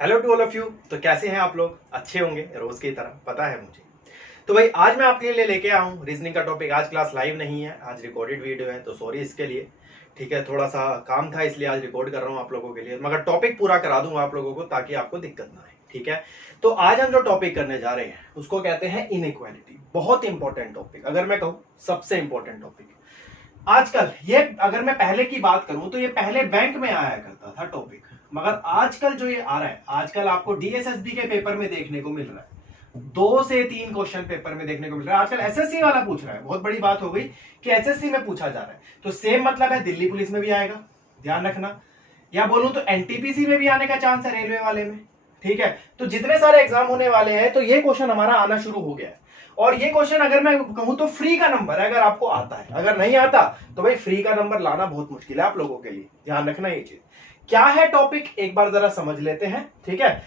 Hello to all of you. तो कैसे हैं आप लोग? अच्छे होंगे रोज की तरह, पता है मुझे। तो भाई आज मैं आपके लिए लेके आया हूँ रीजनिंग का टॉपिक। आज क्लास लाइव नहीं है, आज रिकॉर्डेड वीडियो है, तो सॉरी इसके लिए। ठीक है, थोड़ा सा काम था इसलिए आज रिकॉर्ड कर रहा हूँ आप लोगों के लिए, मगर टॉपिक पूरा करा दूंगा आप लोगों को ताकि आपको दिक्कत ना आए। ठीक है, तो आज हम जो टॉपिक करने जा रहे हैं उसको कहते हैं इनइक्वालिटी। बहुत इंपॉर्टेंट टॉपिक, अगर मैं कहूँ सबसे इंपॉर्टेंट टॉपिक आजकल। ये अगर मैं पहले की बात करूं तो ये पहले बैंक में आया करता था टॉपिक, मगर आजकल जो ये आ रहा है, आजकल आपको डीएसएसबी के पेपर में देखने को मिल रहा है। 2 से 3 क्वेश्चन पेपर में देखने को मिल रहा है। आजकल एसएससी वाला पूछ रहा है, बहुत बड़ी बात हो गई कि एसएससी में पूछा जा रहा है। तो सेम मतलब है दिल्ली पुलिस में भी आएगा, ध्यान रखना। या बोलूं तो एनटीपीसी में भी आने का चांस है, रेलवे वाले में। ठीक है, तो जितने सारे एग्जाम होने वाले हैं तो ये क्वेश्चन हमारा आना शुरू हो गया है। और ये क्वेश्चन अगर मैं कहूं तो फ्री का नंबर है, अगर आपको आता है। अगर नहीं आता तो भाई फ्री का नंबर लाना बहुत मुश्किल है आप लोगों के लिए, ध्यान रखना ये चीज। क्या है टॉपिक एक बार जरा समझ लेते हैं, ठीक है।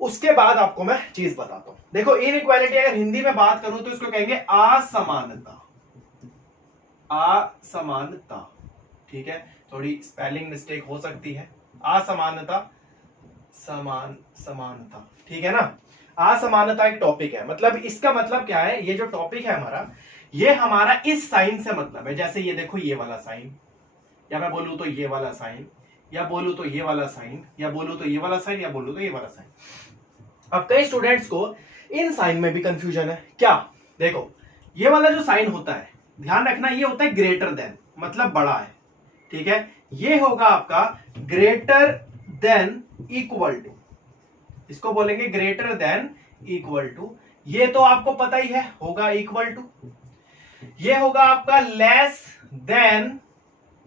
उसके बाद आपको मैं चीज बताता हूं। देखो इनइक्वालिटी अगर हिंदी में बात करूं तो इसको कहेंगे असमानता। असमानता, ठीक है, थोड़ी स्पेलिंग मिस्टेक हो सकती है। असमानता, समानता, ठीक है ना। असमानता एक टॉपिक है, मतलब इसका मतलब क्या है, ये जो टॉपिक है हमारा, ये हमारा इस साइन से मतलब है। जैसे ये देखो ये वाला साइन, या मैं बोलूं तो ये वाला साइन, या बोलूं तो ये वाला साइन, या बोलूं तो ये वाला साइन, या बोलूं तो ये वाला साइन। अब कई स्टूडेंट्स को इन साइन में भी कंफ्यूजन है। क्या? देखो ये वाला जो साइन होता है, ध्यान रखना, ये होता है ग्रेटर देन, मतलब बड़ा है। ठीक है, ये होगा आपका ग्रेटर देन इक्वल टू, इसको बोलेंगे ग्रेटर देन इक्वल टू। ये तो आपको पता ही है, होगा इक्वल टू। ये होगा आपका लेस देन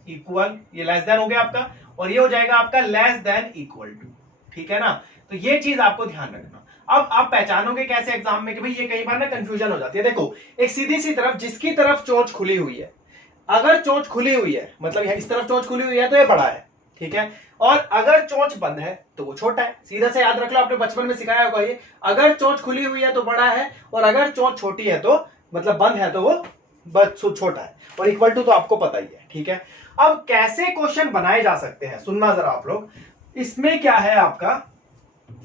इक्वल, ये लेस देन हो गया आपका, और ये हो जाएगा आपका लेस देन इक्वल टू। ठीक है ना, तो ये चीज आपको ध्यान रखना। अब आप पहचानोगे कैसे एग्जाम में कि भाई ये कई बार ना कंफ्यूजन हो जाती है। देखो एक सीधी सी तरफ जिसकी तरफ चोंच खुली हुई है, अगर चोंच खुली हुई है मतलब इस तरफ चोंच खुली हुई है तो ये बड़ा है, ठीक है। और अगर चोंच बंद है तो वो छोटा है। सीधा से याद रख लो, आपने बचपन में सिखाया होगा ये। अगर चोंच खुली हुई है तो बड़ा है, और अगर चोंच छोटी है तो मतलब बंद है तो वो छोटा है। और इक्वल टू तो आपको पता ही है, ठीक है। अब कैसे क्वेश्चन बनाए जा सकते हैं, सुनना जरा आप लोग। इसमें क्या है आपका,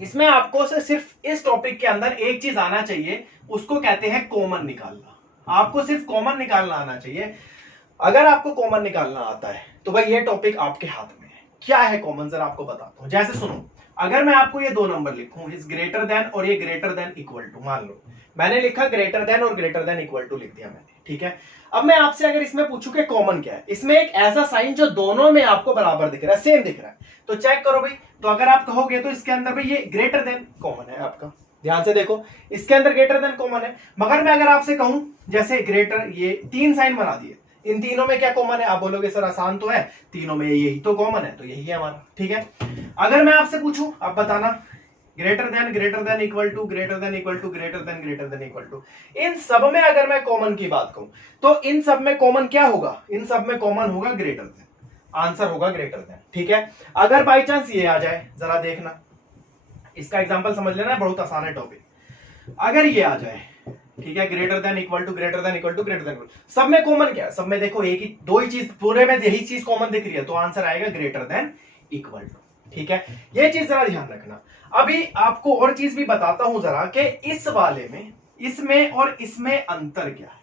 इसमें आपको सिर्फ इस टॉपिक के अंदर एक चीज आना चाहिए, उसको कहते हैं कॉमन निकालना। आपको सिर्फ कॉमन निकालना आना चाहिए। अगर आपको कॉमन निकालना आता है तो भाई ये टॉपिक आपके हाथ में है। क्या है कॉमन, जरा आपको बताता हूं। जैसे सुनो, अगर मैं आपको ये 2 नंबर लिखूं, इस ग्रेटर देन और ये ग्रेटर देन इक्वल टू, मान लो मैंने लिखा ग्रेटर देन और ग्रेटर देन इक्वल टू लिख दिया मैंने, ठीक है। अब मैं आपसे अगर इसमें पूछूं कि कॉमन क्या है, इसमें एक ऐसा साइन जो दोनों में आपको बराबर दिख रहा है, सेम दिख रहा है, तो चेक करो भाई। तो अगर आप कहोगे तो इसके अंदर भाई ये ग्रेटर देन कॉमन है आपका, ध्यान से देखो, इसके अंदर ग्रेटर देन कॉमन है। मगर मैं अगर आपसे कहूं जैसे ग्रेटर, ये 3 साइन बना दिए, इन तीनों में क्या कॉमन है? आप बोलोगे सर आसान तो है, तीनों में यही तो कॉमन है, तो यही है हमारा, ठीक है। अगर मैं आपसे पूछूं, आप बताना greater than equal to, greater than equal to, greater than equal to, इन सब में अगर मैं कॉमन की बात कहूं तो इन सब में कॉमन क्या होगा? इन सब में कॉमन होगा ग्रेटर देन, आंसर होगा ग्रेटर देन, ठीक है। अगर बाई चांस ये आ जाए, जरा देखना, इसका एग्जांपल समझ लेना, बहुत आसान है टॉपिक। अगर ये आ जाए, ठीक है, greater than equal to, greater than equal to, greater than, सब में कॉमन क्या है? सब में देखो एक ही, 2 ही चीज, पूरे में यही चीज कॉमन दिख रही है, तो आंसर आएगा ग्रेटर देन इक्वल टू, ठीक है। ये चीज जरा ध्यान रखना। अभी आपको और चीज भी बताता हूं जरा कि इस वाले में, इसमें और इसमें अंतर क्या है,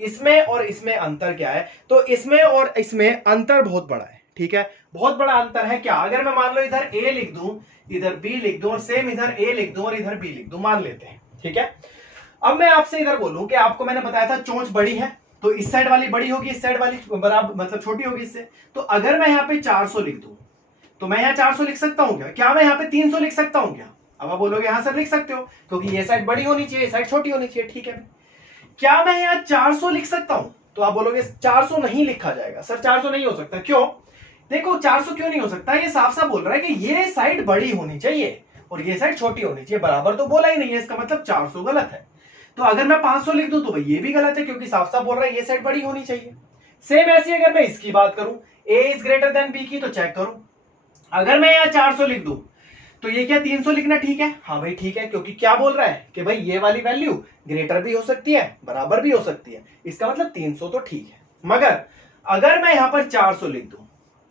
इसमें और इसमें अंतर क्या है। तो इसमें और इसमें अंतर बहुत बड़ा है, ठीक है, बहुत बड़ा अंतर है। क्या? अगर मैं मान लो इधर ए लिख दूं, इधर बी लिख दूं, और सेम इधर ए लिख दूं और इधर बी लिख दूं, मान लेते हैं, ठीक है। अब मैं आपसे इधर बोलूं कि आपको मैंने बताया था चोंच बड़ी है, तो इस साइड वाली बड़ी होगी, इस साइड वाली बराबर मतलब छोटी होगी इससे। तो अगर मैं यहाँ पे 400 लिख दूं तो मैं यहाँ 400 लिख सकता हूं क्या? क्या मैं यहाँ पे 300 लिख सकता हूं क्या? अब आप बोलोगे हाँ सर लिख सकते हो, क्योंकि ये साइड बड़ी होनी चाहिए, ये साइड छोटी होनी चाहिए, ठीक है। क्या मैं यहाँ 400 लिख सकता हूं? तो आप बोलोगे 400 नहीं लिखा जाएगा सर, 400 नहीं हो सकता। क्यों? देखो 400 क्यों नहीं हो सकता, ये साफ साफ बोल रहा है कि ये साइड बड़ी होनी चाहिए और ये साइड छोटी होनी चाहिए, बराबर तो बोला ही नहीं है, इसका मतलब 400 गलत है। तो अगर मैं 500 लिख दूं तो भाई ये भी गलत है, क्योंकि साफ साफ बोल रहा है ये साइड बड़ी होनी चाहिए। सेम ऐसी अगर मैं इसकी बात करूं, ए इज ग्रेटर देन बी की, तो चेक करो, अगर मैं यहाँ 400 लिख दूं तो ये क्या 300 लिखना ठीक है? हाँ भाई ठीक है, क्योंकि क्या बोल रहा है कि भाई ये वाली वैल्यू ग्रेटर भी हो सकती है, बराबर भी हो सकती है, इसका मतलब 300 तो ठीक है। मगर अगर मैं यहां पर 400 लिख दूं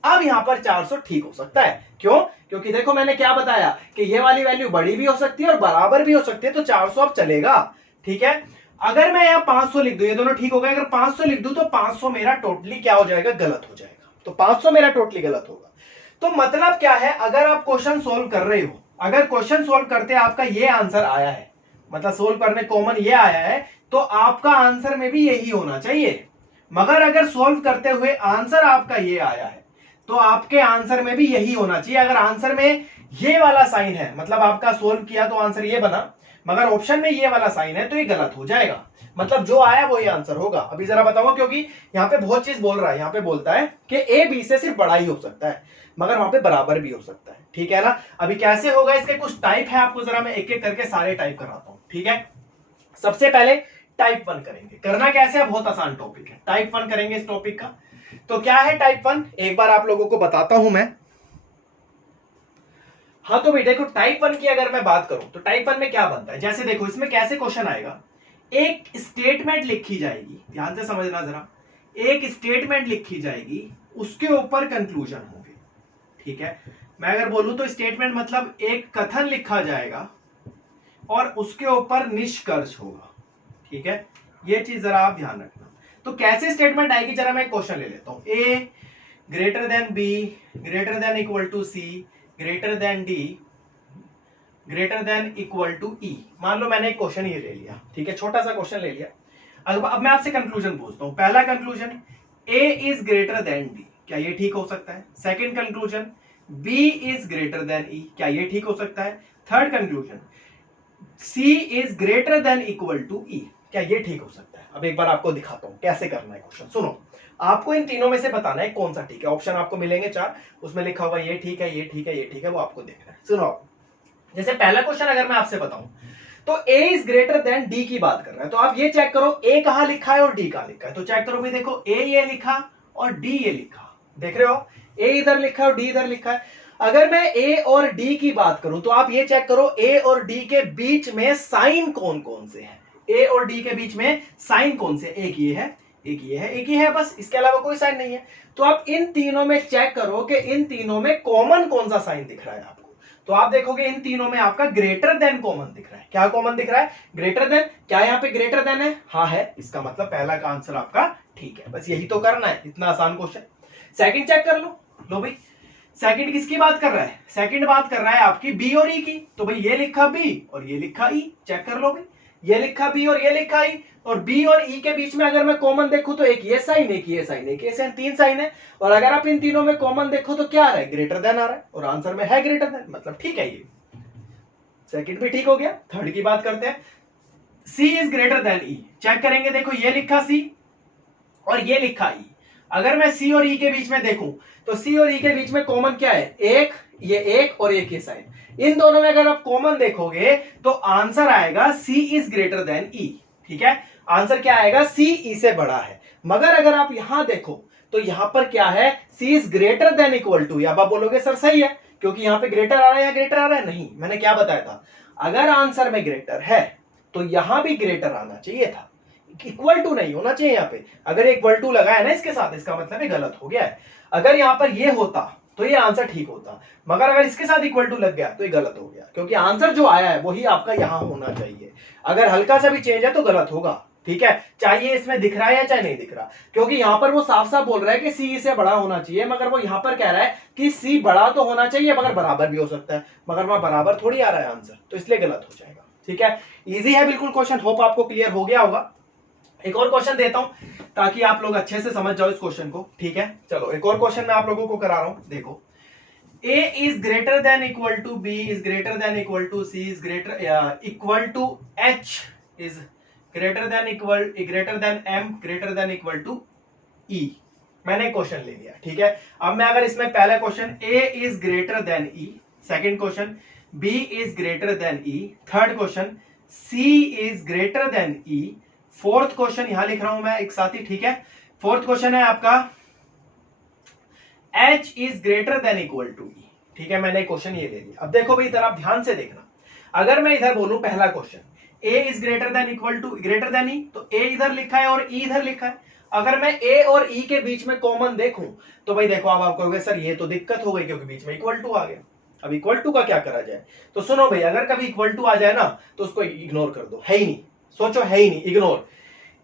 अब यहां पर 400 ठीक हो सकता है। क्यों? क्योंकि देखो मैंने क्या बताया कि ये वाली वैल्यू बड़ी भी हो सकती है और बराबर भी हो सकती है, तो 400 अब चलेगा। ठीक है, अगर मैं यहां 500 लिख दूं, ये दोनों ठीक हो गए। अगर 500 लिख दूं तो 500 मेरा टोटली क्या हो जाएगा, गलत हो जाएगा। तो 500 मेरा टोटली गलत होगा। तो मतलब क्या है, अगर आप क्वेश्चन सोल्व कर रहे हो, अगर क्वेश्चन सोल्व करते आपका ये आंसर आया है, मतलब सोल्व करने कॉमन ये आया है, तो आपका आंसर में भी यही होना चाहिए। मगर अगर सोल्व करते हुए आंसर आपका ये आया है, तो आपके आंसर में भी यही होना चाहिए। अगर आंसर में ये वाला साइन है, मतलब आपका सोल्व किया तो आंसर ये बना, मगर ऑप्शन में ये वाला साइन है, तो ये गलत हो जाएगा। मतलब जो आया वो ये आंसर होगा। अभी जरा बताऊंगा, क्योंकि यहां पे बहुत चीज बोल रहा है। यहां पे बोलता है कि ए बी से सिर्फ बड़ा ही हो सकता है, मगर वहां पे बराबर भी हो सकता है। ठीक है ना। अभी कैसे होगा, इसके कुछ टाइप है, आपको जरा मैं एक एक करके सारे टाइप कराता हूं। ठीक है, सबसे पहले टाइप 1 करेंगे। करना कैसे है, बहुत आसान टॉपिक है। टाइप 1 करेंगे इस टॉपिक का। तो क्या है टाइप 1, एक बार आप लोगों को बताता हूं मैं। हाँ तो भाई देखो, टाइप 1 की अगर मैं बात करूं तो टाइप 1 में क्या बनता है, जैसे देखो इसमें कैसे क्वेश्चन आएगा। एक स्टेटमेंट लिखी जाएगी, ध्यान से समझना जरा। एक स्टेटमेंट लिखी जाएगी, उसके ऊपर कंक्लूजन होंगे। ठीक है, मैं अगर बोलूं तो स्टेटमेंट मतलब एक कथन लिखा जाएगा और उसके ऊपर निष्कर्ष होगा। ठीक है, ये चीज जरा आप ध्यान रखना। तो कैसे स्टेटमेंट आएगी, जरा मैं क्वेश्चन ले लेता हूं। A greater than b greater than equal to c greater than d greater than equal to e. मान लो मैंने एक क्वेश्चन ये ले लिया, ठीक है, छोटा सा क्वेश्चन ले लिया। अब मैं आपसे कंक्लूजन पूछता हूं। पहला conclusion, a is greater than d, क्या ये ठीक हो सकता है? Second conclusion, b is greater than e, क्या ये ठीक हो सकता है? Third conclusion, c is greater than equal to e, क्या ये ठीक हो सकता है? अब एक बार आपको दिखाता हूं कैसे करना है क्वेश्चन। सुनो, आपको इन तीनों में से बताना है कौन सा ठीक है। ऑप्शन आपको मिलेंगे 4, उसमें लिखा होगा ये ठीक है, ये ठीक है, ये ठीक है, वो आपको देखना है। सुनो, जैसे पहला क्वेश्चन अगर मैं आपसे बताऊं तो a is greater than D की बात कर रहा है, तो आप ये चेक करो ए कहां लिखा है और डी कहां लिखा है। तो चेक करो भाई, देखो ए ये लिखा और डी ये लिखा, देख रहे हो, ए इधर लिखा और डी इधर लिखा है। अगर मैं ए और डी की बात करूं तो आप ये चेक करो ए और डी के बीच में साइन कौन कौन से हैं। ए और डी के बीच में साइन कौन से, एक ये है, एक ये है, एक ही है, बस, इसके अलावा कोई साइन नहीं है। तो आप इन तीनों में चेक करो कि इन तीनों में कॉमन कौन सा साइन दिख रहा है आपको। तो आप देखोगे इन तीनों में आपका ग्रेटर देन कॉमन दिख रहा है। क्या कॉमन दिख रहा है? Greater then. क्या यहाँ पे ग्रेटर देन है? हाँ है, इसका मतलब पहला का आंसर आपका ठीक है। बस यही तो करना है, इतना आसान क्वेश्चन। सेकंड चेक कर लो भाई, सेकंड किसकी बात कर रहा है? सेकंड बात कर रहा है आपकी बी और ई की। तो भाई ये लिखा बी और ये लिखा ई, चेक कर लो भाई, ये लिखा बी और ये लिखा ई, और बी और ई के बीच में अगर मैं कॉमन देखूं तो एक ये साइन, एक ये साइन, एक ये साइन, 3 साइन है। और अगर आप इन तीनों में कॉमन देखो तो क्या आ रहा है? ग्रेटर देन आ रहा है, और आंसर में है ग्रेटर देन, मतलब ठीक है। ये सेकंड भी ठीक हो गया। थर्ड की बात करते हैं, c is greater than e. Check करेंगे, देखो ये लिखा सी और ये लिखा ई। अगर मैं सी और ई के बीच में देखूं तो सी और ई के बीच में कॉमन क्या है? एक, ये एक और एक ये साइन। इन दोनों में अगर आप कॉमन देखोगे तो आंसर आएगा सी इज ग्रेटर देन ई। ठीक है, आंसर क्या आएगा? सी ई से बड़ा है। मगर अगर आप यहां देखो तो यहां पर क्या है? C is greater than equal to. अब आप बोलोगे सर सही है, क्योंकि यहां पे ग्रेटर आ रहा है या ग्रेटर आ रहा है? नहीं, मैंने क्या बताया था, अगर आंसर में ग्रेटर है तो यहां भी ग्रेटर आना चाहिए था, इक्वल टू नहीं होना चाहिए। यहां पे अगर इक्वल टू लगा है ना इसके साथ, इसका मतलब ये गलत हो गया है। अगर यहां पर ये होता तो ये आंसर ठीक होता, मगर अगर इसके साथ इक्वल टू लग गया तो ये गलत हो गया, क्योंकि आंसर जो आया है वही आपका यहां होना चाहिए। अगर हल्का सा भी चेंज है तो गलत होगा। ठीक है, चाहिए इसमें दिख रहा है या चाहे नहीं दिख रहा, क्योंकि यहां पर वो साफ साफ बोल रहा है कि सी से बड़ा होना चाहिए, मगर वो यहां पर कह रहा है कि सी बड़ा तो होना चाहिए मगर बराबर भी हो सकता है, मगर वहां बराबर थोड़ी आ रहा है आंसर, तो इसलिए गलत हो जाएगा। ठीक है, इजी है बिल्कुल क्वेश्चन, होप आपको क्लियर हो गया होगा। एक और क्वेश्चन देता हूं ताकि आप लोग अच्छे से समझ जाओ इस क्वेश्चन को। ठीक है, चलो एक और क्वेश्चन मैं आप लोगों को करा रहा हूं। देखो, a is greater than equal to b is greater than equal to c is greater equal to h is greater than m greater than equal to e। मैंने क्वेश्चन ले लिया। ठीक है, अब मैं अगर इसमें पहला question a is greater than e, second question b is greater than e, third question c is greater than e, fourth question यहां लिख रहा हूं मैं एक साथ ही। ठीक है, फोर्थ क्वेश्चन है आपका h is greater than equal to e. ठीक है, मैंने क्वेश्चन ये ले लिया। अब देखो भाई, इधर आप ध्यान से देखना, अगर मैं इधर बोलूं पहला question a is greater than equal to greater than e, तो a इधर लिखा है और e इधर लिखा है। अगर मैं ए और ई के बीच में कॉमन देखूं तो भाई देखो, अब आप कहोगे सर ये तो दिक्कत हो गई क्योंकि बीच में इक्वल टू आ गया। अब इक्वल टू का क्या करा जाए? तो सुनो भाई, अगर कभी इक्वल टू आ जाए ना तो उसको इग्नोर कर दो, है ही नहीं, सोचो है ही नहीं, इग्नोर।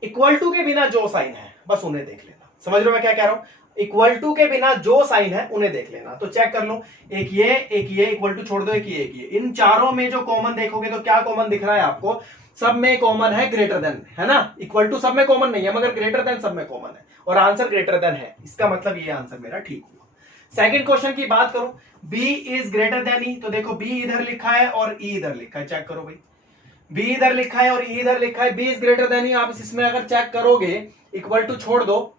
इक्वल टू के बिना जो साइन है बस उन्हें देख लेना। समझ लो मैं क्या कह रहा हूं? इक्वल टू के बिना जो साइन है उन्हें देख लेना। तो चेक कर लो, एक ये इक्वल टू छोड़ दो, एक ये। इन चारों में जो कॉमन देखोगे तो क्या कॉमन दिख रहा है आपको? सब में कॉमन है ग्रेटर देन, है ना? इक्वल टू सब में कॉमन नहीं है मगर ग्रेटर देन सब में कॉमन है, और आंसर ग्रेटर देन है। इसका मतलब ये आंसर मेरा ठीक हुआ। सेकंड क्वेश्चन की बात करूं, b is greater than e, तो देखो b इधर लिखा है और e इधर लिखा है, चेक करो भाई, b इधर लिखा है और e इधर लिखा है, b इज ग्रेटर देन ई। आप इसमें अगर चेक करोगे, इक्वल टू छोड़ दो,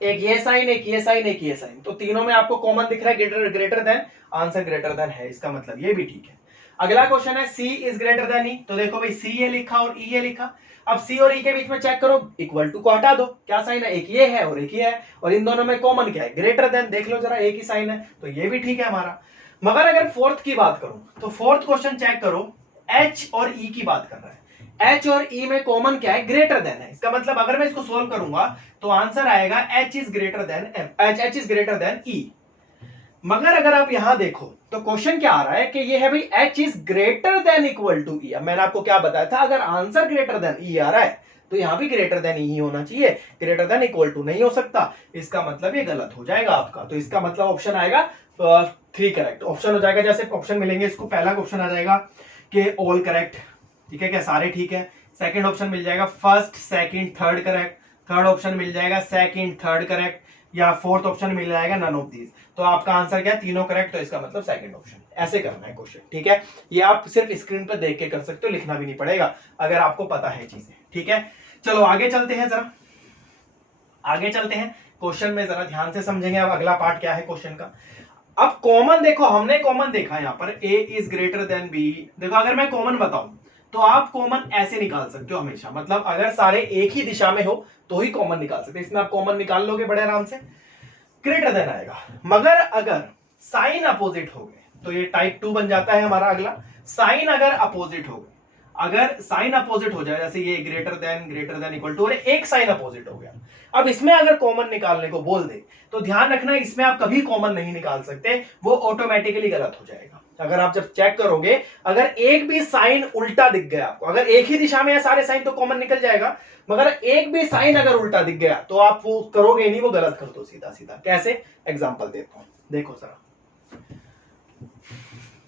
एक ये साइन, एक ये साइन, एक ये साइन, तो तीनों में आपको कॉमन दिख रहा है greater then, answer greater then है। इसका मतलब ये भी ठीक है। अगला क्वेश्चन है c is greater than e, तो देखो भाई c ये लिखा और e ये लिखा। अब c और e के बीच में चेक करो, इक्वल टू को हटा दो, क्या साइन है? एक ये है और एक ये है, और इन दोनों में कॉमन क्या है? Greater then. देख लो जरा, एक ही साइन है, तो ये भी ठीक है हमारा। मगर अगर फोर्थ की बात करूं तो फोर्थ क्वेश्चन चेक करो, h और e की बात कर रहा है, h और e में कॉमन क्या है? ग्रेटर देन है। इसका मतलब अगर मैं इसको सोल्व करूंगा तो आंसर आएगा h is greater than m, h is greater than e। मगर अगर आप यहां देखो तो क्वेश्चन क्या आ रहा है कि ये है भाई h is greater than equal to e। अब मैंने आपको क्या बताया था, अगर आंसर ग्रेटर देन e आ रहा है तो यहां भी ग्रेटर देन e ही होना चाहिए, ग्रेटर देन इक्वल टू नहीं हो सकता। इसका मतलब ये गलत हो जाएगा आपका। तो इसका मतलब ऑप्शन आएगा 3 करेक्ट ऑप्शन हो जाएगा। जैसे ऑप्शन मिलेंगे इसको, पहला क्वेश्चन आ जाएगा कि ऑल करेक्ट, ठीक है क्या? सारे ठीक है। सेकंड ऑप्शन मिल जाएगा first, second, third correct. Third option मिल जाएगा सेकंड, थर्ड करेक्ट, या फोर्थ ऑप्शन मिल जाएगा नन ऑफ दीज। तो आपका आंसर क्या है? तीनों करेक्ट। तो इसका मतलब सेकंड ऑप्शन। ऐसे करना है क्वेश्चन, ठीक है? ये आप सिर्फ स्क्रीन पर देख के कर सकते हो, लिखना भी नहीं पड़ेगा अगर आपको पता है चीजें, ठीक है? चलो आगे चलते हैं, जरा आगे चलते हैं क्वेश्चन में, जरा ध्यान से समझेंगे। अब अगला पार्ट क्या है क्वेश्चन का। अब कॉमन देखो, हमने कॉमन देखा यहाँ पर a is greater than b। देखो अगर मैं कॉमन बताऊं तो आप कॉमन ऐसे निकाल सकते हो हमेशा, मतलब अगर सारे एक ही दिशा में हो तो ही कॉमन निकाल सकते हो। इसमें आप कॉमन निकाल लोगे बड़े आराम से, ग्रेटर देन आएगा। मगर अगर साइन अपोजिट हो गए तो ये टाइप 2 बन जाता है हमारा अगला। साइन अगर अपोजिट हो गए, अगर साइन अपोजिट हो जाए, जैसे ये ग्रेटर देन इक्वल टू, और एक साइन अपोजिट हो गया, अब इसमें अगर कॉमन निकालने को बोल दे तो ध्यान रखना, इसमें आप कभी कॉमन नहीं निकाल सकते, वो ऑटोमेटिकली गलत हो जाएगा। अगर आप जब चेक करोगे, अगर एक भी साइन उल्टा दिख गया आपको, अगर एक ही दिशा में है सारे साइन तो कॉमन निकल जाएगा, मगर एक भी साइन अगर उल्टा दिख गया तो आप वो करोगे नहीं, वो गलत कर दो सीधा सीधा। कैसे? एग्जाम्पल देता हूं, देखो जरा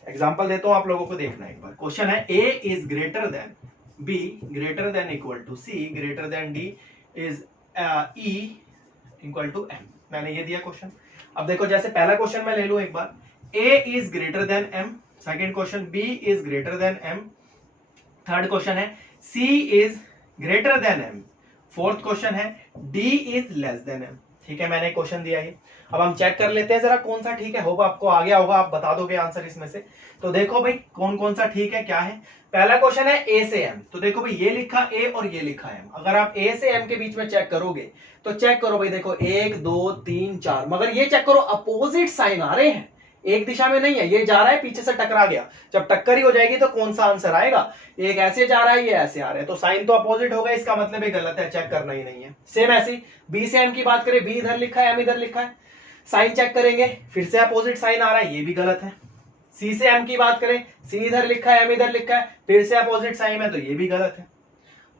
एग्जाम्पल देता हूं, आप लोगों को देखना एक बार। क्वेश्चन है a is greater than b greater than equal to c greater than d is e equal to m। मैंने ये दिया क्वेश्चन। अब देखो, जैसे पहला क्वेश्चन मैं ले लूं एक बार, a is greater than m, second question b is greater than m, third question है c is greater than m, fourth question है d is less then m। ठीक है, मैंने क्वेश्चन दिया है। अब हम चेक कर लेते हैं जरा कौन सा ठीक है। होप आपको आ गया होगा, आप बता दोगे आंसर इसमें से। तो देखो भाई कौन कौन सा ठीक है, क्या है। पहला क्वेश्चन है a से m, तो देखो भाई ये लिखा a और ये लिखा m। अगर आप a से m के बीच में चेक करोगे तो चेक करो भाई, देखो 1 2 3 4, मगर ये चेक करो अपोजिट साइन आ रहे हैं, एक दिशा में नहीं है। ये जा रहा है पीछे से टकरा गया, जब टक्कर ही हो जाएगी तो कौन सा आंसर आएगा? एक ऐसे जा रहा है, ये ऐसे आ रहे हैं, तो साइन तो अपोजिट हो गए, इसका मतलब ये गलत है, चेक करना ही नहीं है। सेम ऐसी बी से एम की बात करें, बी इधर लिखा है एम इधर लिखा है, साइन चेक करेंगे फिर से अपोजिट साइन आ रहा है, ये भी गलत है। सी से एम की बात करें, सी इधर लिखा है एम इधर लिखा है, फिर से अपोजिट साइन है, तो ये भी गलत है।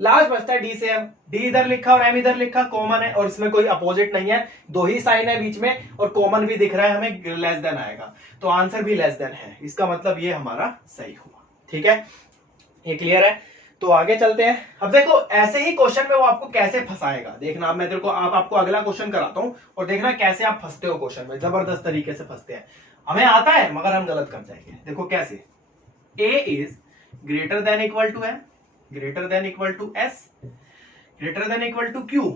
लास्ट बचता है डी से एम, डी इधर लिखा और एम इधर लिखा, कॉमन है और इसमें कोई अपोजिट नहीं है, दो ही साइन है बीच में और कॉमन भी दिख रहा है हमें, लेस देन आएगा, तो आंसर भी लेस देन है। इसका मतलब ये हमारा सही हुआ। ठीक है, ये क्लियर है। तो आगे चलते हैं। अब देखो ऐसे ही क्वेश्चन में वो आपको कैसे फंसाएगा, देखना। मैं तेरे को आपको अगला क्वेश्चन कराता हूं और देखना कैसे आप फंसते हो क्वेश्चन में, जबरदस्त तरीके से फंसते हैं। हमें आता है मगर हम गलत कर जाएंगे। देखो कैसे, a is greater than equal to m greater than equal to s greater than equal to q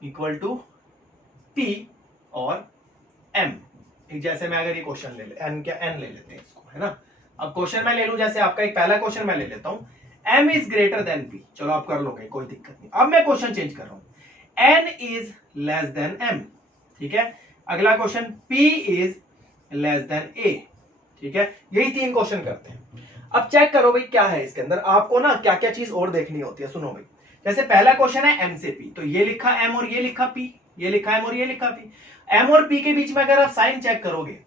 equal to p और m। जैसे मैं अगर ये क्वेश्चन ले n ले लेते हैं इसको, है ना। अब क्वेश्चन मैं ले लूं, जैसे आपका एक पहला क्वेश्चन मैं ले लेता हूं, m is greater then p, चलो आप कर लोगे कोई दिक्कत नहीं। अब मैं क्वेश्चन चेंज कर रहा हूं, n is less then m, ठीक है। अगला question p is less then a, ठीक है। यही तीन क्वेश्चन करते हैं। अब चेक करो भाई क्या है इसके अंदर, आपको ना क्या क्या चीज और देखनी होती है। सुनो भाई, जैसे पहला क्वेश्चन है एम से पी, तो ये लिखा एम और ये लिखा पी, ये लिखा एम और ये लिखा पी। एम और पी के बीच में अगर आप साइन चेक करोगे,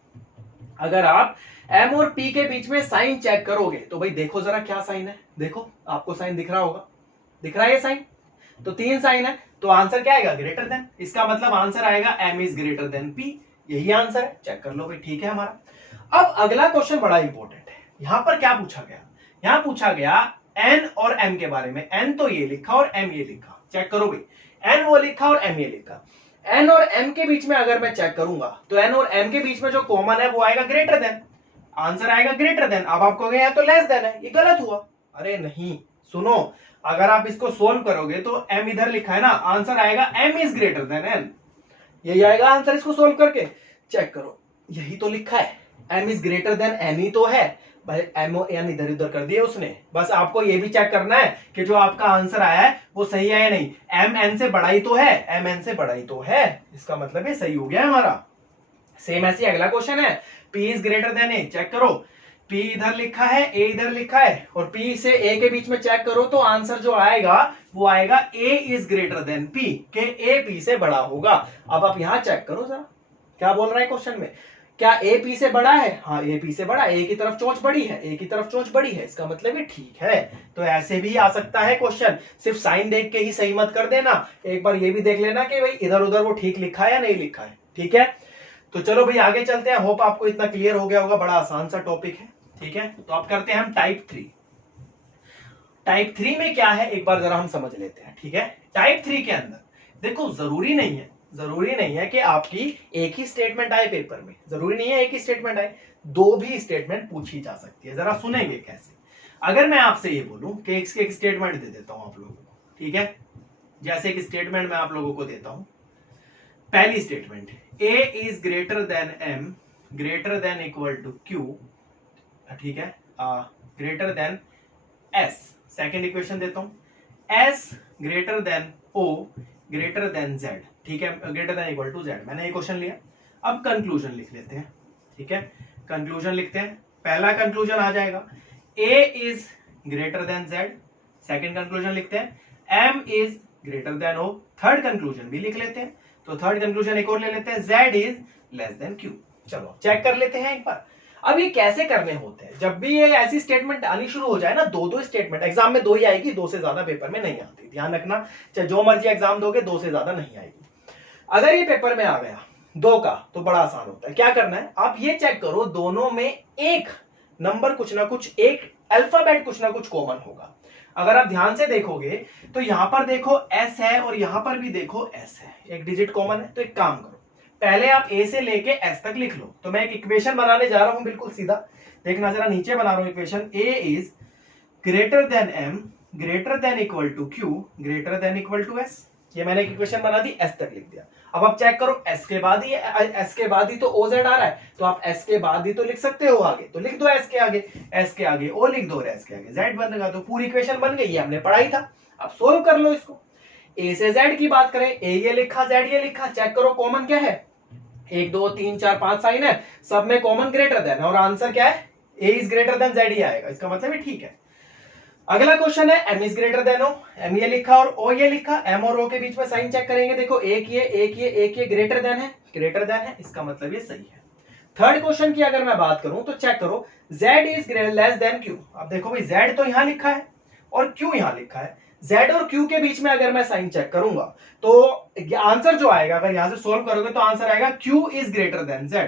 अगर आप एम और पी के बीच में साइन चेक करोगे तो भाई देखो जरा क्या साइन है, देखो आपको साइन दिख रहा होगा, दिख रहा है ये साइन, तो 3 साइन है, तो आंसर क्या आएगा, ग्रेटर देन। इसका मतलब आंसर आएगा M is greater than P, यही आंसर है, चेक कर लो भाई, ठीक है हमारा। अब अगला क्वेश्चन बड़ा इंपॉर्टेंट है, यहां पर क्या पूछा गया, यहां पूछा गया एन और एम के बारे में। एन तो ये लिखा और एम ये लिखा, चेक करो भाई, एन वो लिखा और एम ये लिखा। एन और एम के बीच में अगर मैं चेक करूंगा तो एन और एम के बीच में जो कॉमन है वो आएगा ग्रेटर देन, आंसर आएगा ग्रेटर देन। अब आप कहोगे तो लेस देन है, ये गलत हुआ। अरे नहीं, सुनो, अगर आप इसको सोल्व करोगे तो एम इधर लिखा है ना, आंसर आएगा M is greater than N, यही आएगा आंसर। इसको सोल्व करके चेक करो, यही तो लिखा है, m is greater than n ही तो है भाई, एम ओ एन इधर उधर कर दिए उसने। बस आपको ये भी चेक करना है कि जो आपका आंसर आया है वो सही है या नहीं। एम एन से बड़ा ही तो है, एम एन से बड़ा ही तो है, इसका मतलब ये सही हो गया हमारा। सेम ऐसे अगला क्वेश्चन है, P is greater than A, check करो, P इधर लिखा है, A इधर लिखा है, और P से A के बीच में चेक करो तो आंसर जो आएगा वो आएगा A is greater then P, के A P से बड़ा होगा। अब आप यहां चेक करो जरा क्या बोल रहा है क्वेश्चन में, क्या A P से बड़ा है, हाँ A P से बड़ा, A की तरफ चोंच बड़ी है, A की तरफ चोंच बड़ी है, इसका मतलब ये ठीक है। तो ऐसे भी आ सकता है क्वेश्चन, सिर्फ साइन देख के ही सही मत कर देना, एक बार ये भी देख लेना कि भाई इधर उधर वो ठीक लिखा है या नहीं लिखा है, ठीक है। तो चलो भाई आगे चलते हैं, होप आपको इतना क्लियर हो गया होगा, बड़ा आसान सा टॉपिक है, ठीक है। तो अब करते हैं हम टाइप 3। टाइप 3 में क्या है एक बार जरा हम समझ लेते हैं, ठीक है। टाइप 3 के अंदर देखो, जरूरी नहीं है कि आपकी एक ही स्टेटमेंट आए पेपर में, जरूरी नहीं है एक ही स्टेटमेंट आए, 2 भी स्टेटमेंट पूछी जा सकती है। जरा सुनेंगे कैसे, अगर मैं आपसे ये बोलूं कि एक स्टेटमेंट दे देता हूं आप लोगों को, ठीक है। जैसे एक स्टेटमेंट मैं आप लोगों को देता हूं, पहली statement, A is greater than M greater than equal to Q, ठीक है, greater than S। Second equation देता हूं, S greater than O greater than Z, ठीक है, greater than equal to Z। मैंने ये क्वेश्चन लिया, अब कंक्लूजन लिख लेते हैं, ठीक है। कंक्लूजन लिखते हैं, पहला कंक्लूजन आ जाएगा A is greater than Z। Second conclusion लिखते हैं M is greater than O। Third conclusion भी लिख लेते हैं, तो थर्ड कंक्लूजन एक और ले लेते हैं, Z is less then Q। चलो चेक कर लेते हैं एक बार। अब ये कैसे करने होते हैं, जब भी ये ऐसी स्टेटमेंट आनी शुरू हो जाए ना, 2 स्टेटमेंट, एग्जाम में 2 ही आएगी, 2 से ज्यादा पेपर में नहीं आती, ध्यान रखना, चाहे जो मर्जी एग्जाम दोगे 2 से ज्यादा नहीं आएगी। अगर ये पेपर में आ गया 2 का तो बड़ा आसान होता है। क्या करना है, आप ये चेक करो दोनों में एक नंबर कुछ ना कुछ, एक अल्फाबेट कुछ ना कुछ कॉमन होगा। अगर आप ध्यान से देखोगे तो यहां पर देखो S है और यहां पर भी देखो S है, एक डिजिट कॉमन है। तो एक काम करो, पहले आप A से लेके S तक लिख लो। तो मैं एक इक्वेशन बनाने जा रहा हूं, बिल्कुल सीधा देखना, जरा नीचे बना रहा हूं equation, A is greater than M greater than equal to Q greater than equal to S। ये मैंने एक इक्वेशन बना दी, S तक लिख दिया। अब आप चेक करो, S के बाद ही तो OZ आ रहा है, तो आप S के बाद ही तो लिख सकते हो आगे, तो लिख दो S के आगे O लिख दो और S के आगे Z बनेगा, तो पूरी इक्वेशन बन गई। ये हमने पढ़ाई था, अब सोल्व कर लो इसको। A से Z की बात करें, A ये लिखा, Z ये लिखा, चेक करो कॉमन क्या है, 1 2 3 4 5 साइन है, सब में कॉमन ग्रेटर देन, और आंसर क्या है, A is greater than Z ही आएगा, इसका मतलब ये ठीक है। अगला क्वेश्चन है M is greater than O, M ये लिखा और O ये लिखा, M और O के बीच में साइन चेक करेंगे, देखो एक ये ग्रेटर देन है, इसका मतलब ये सही है। थर्ड क्वेश्चन की अगर मैं बात करूं तो चेक करो, Z is less then Q। अब देखो भाई Z तो यहां लिखा है और Q यहां लिखा है, Z और Q के बीच में अगर मैं साइन चेक करूंगा तो आंसर जो आएगा, अगर यहां से सोल्व करोगे तो आंसर आएगा Q is greater than Z,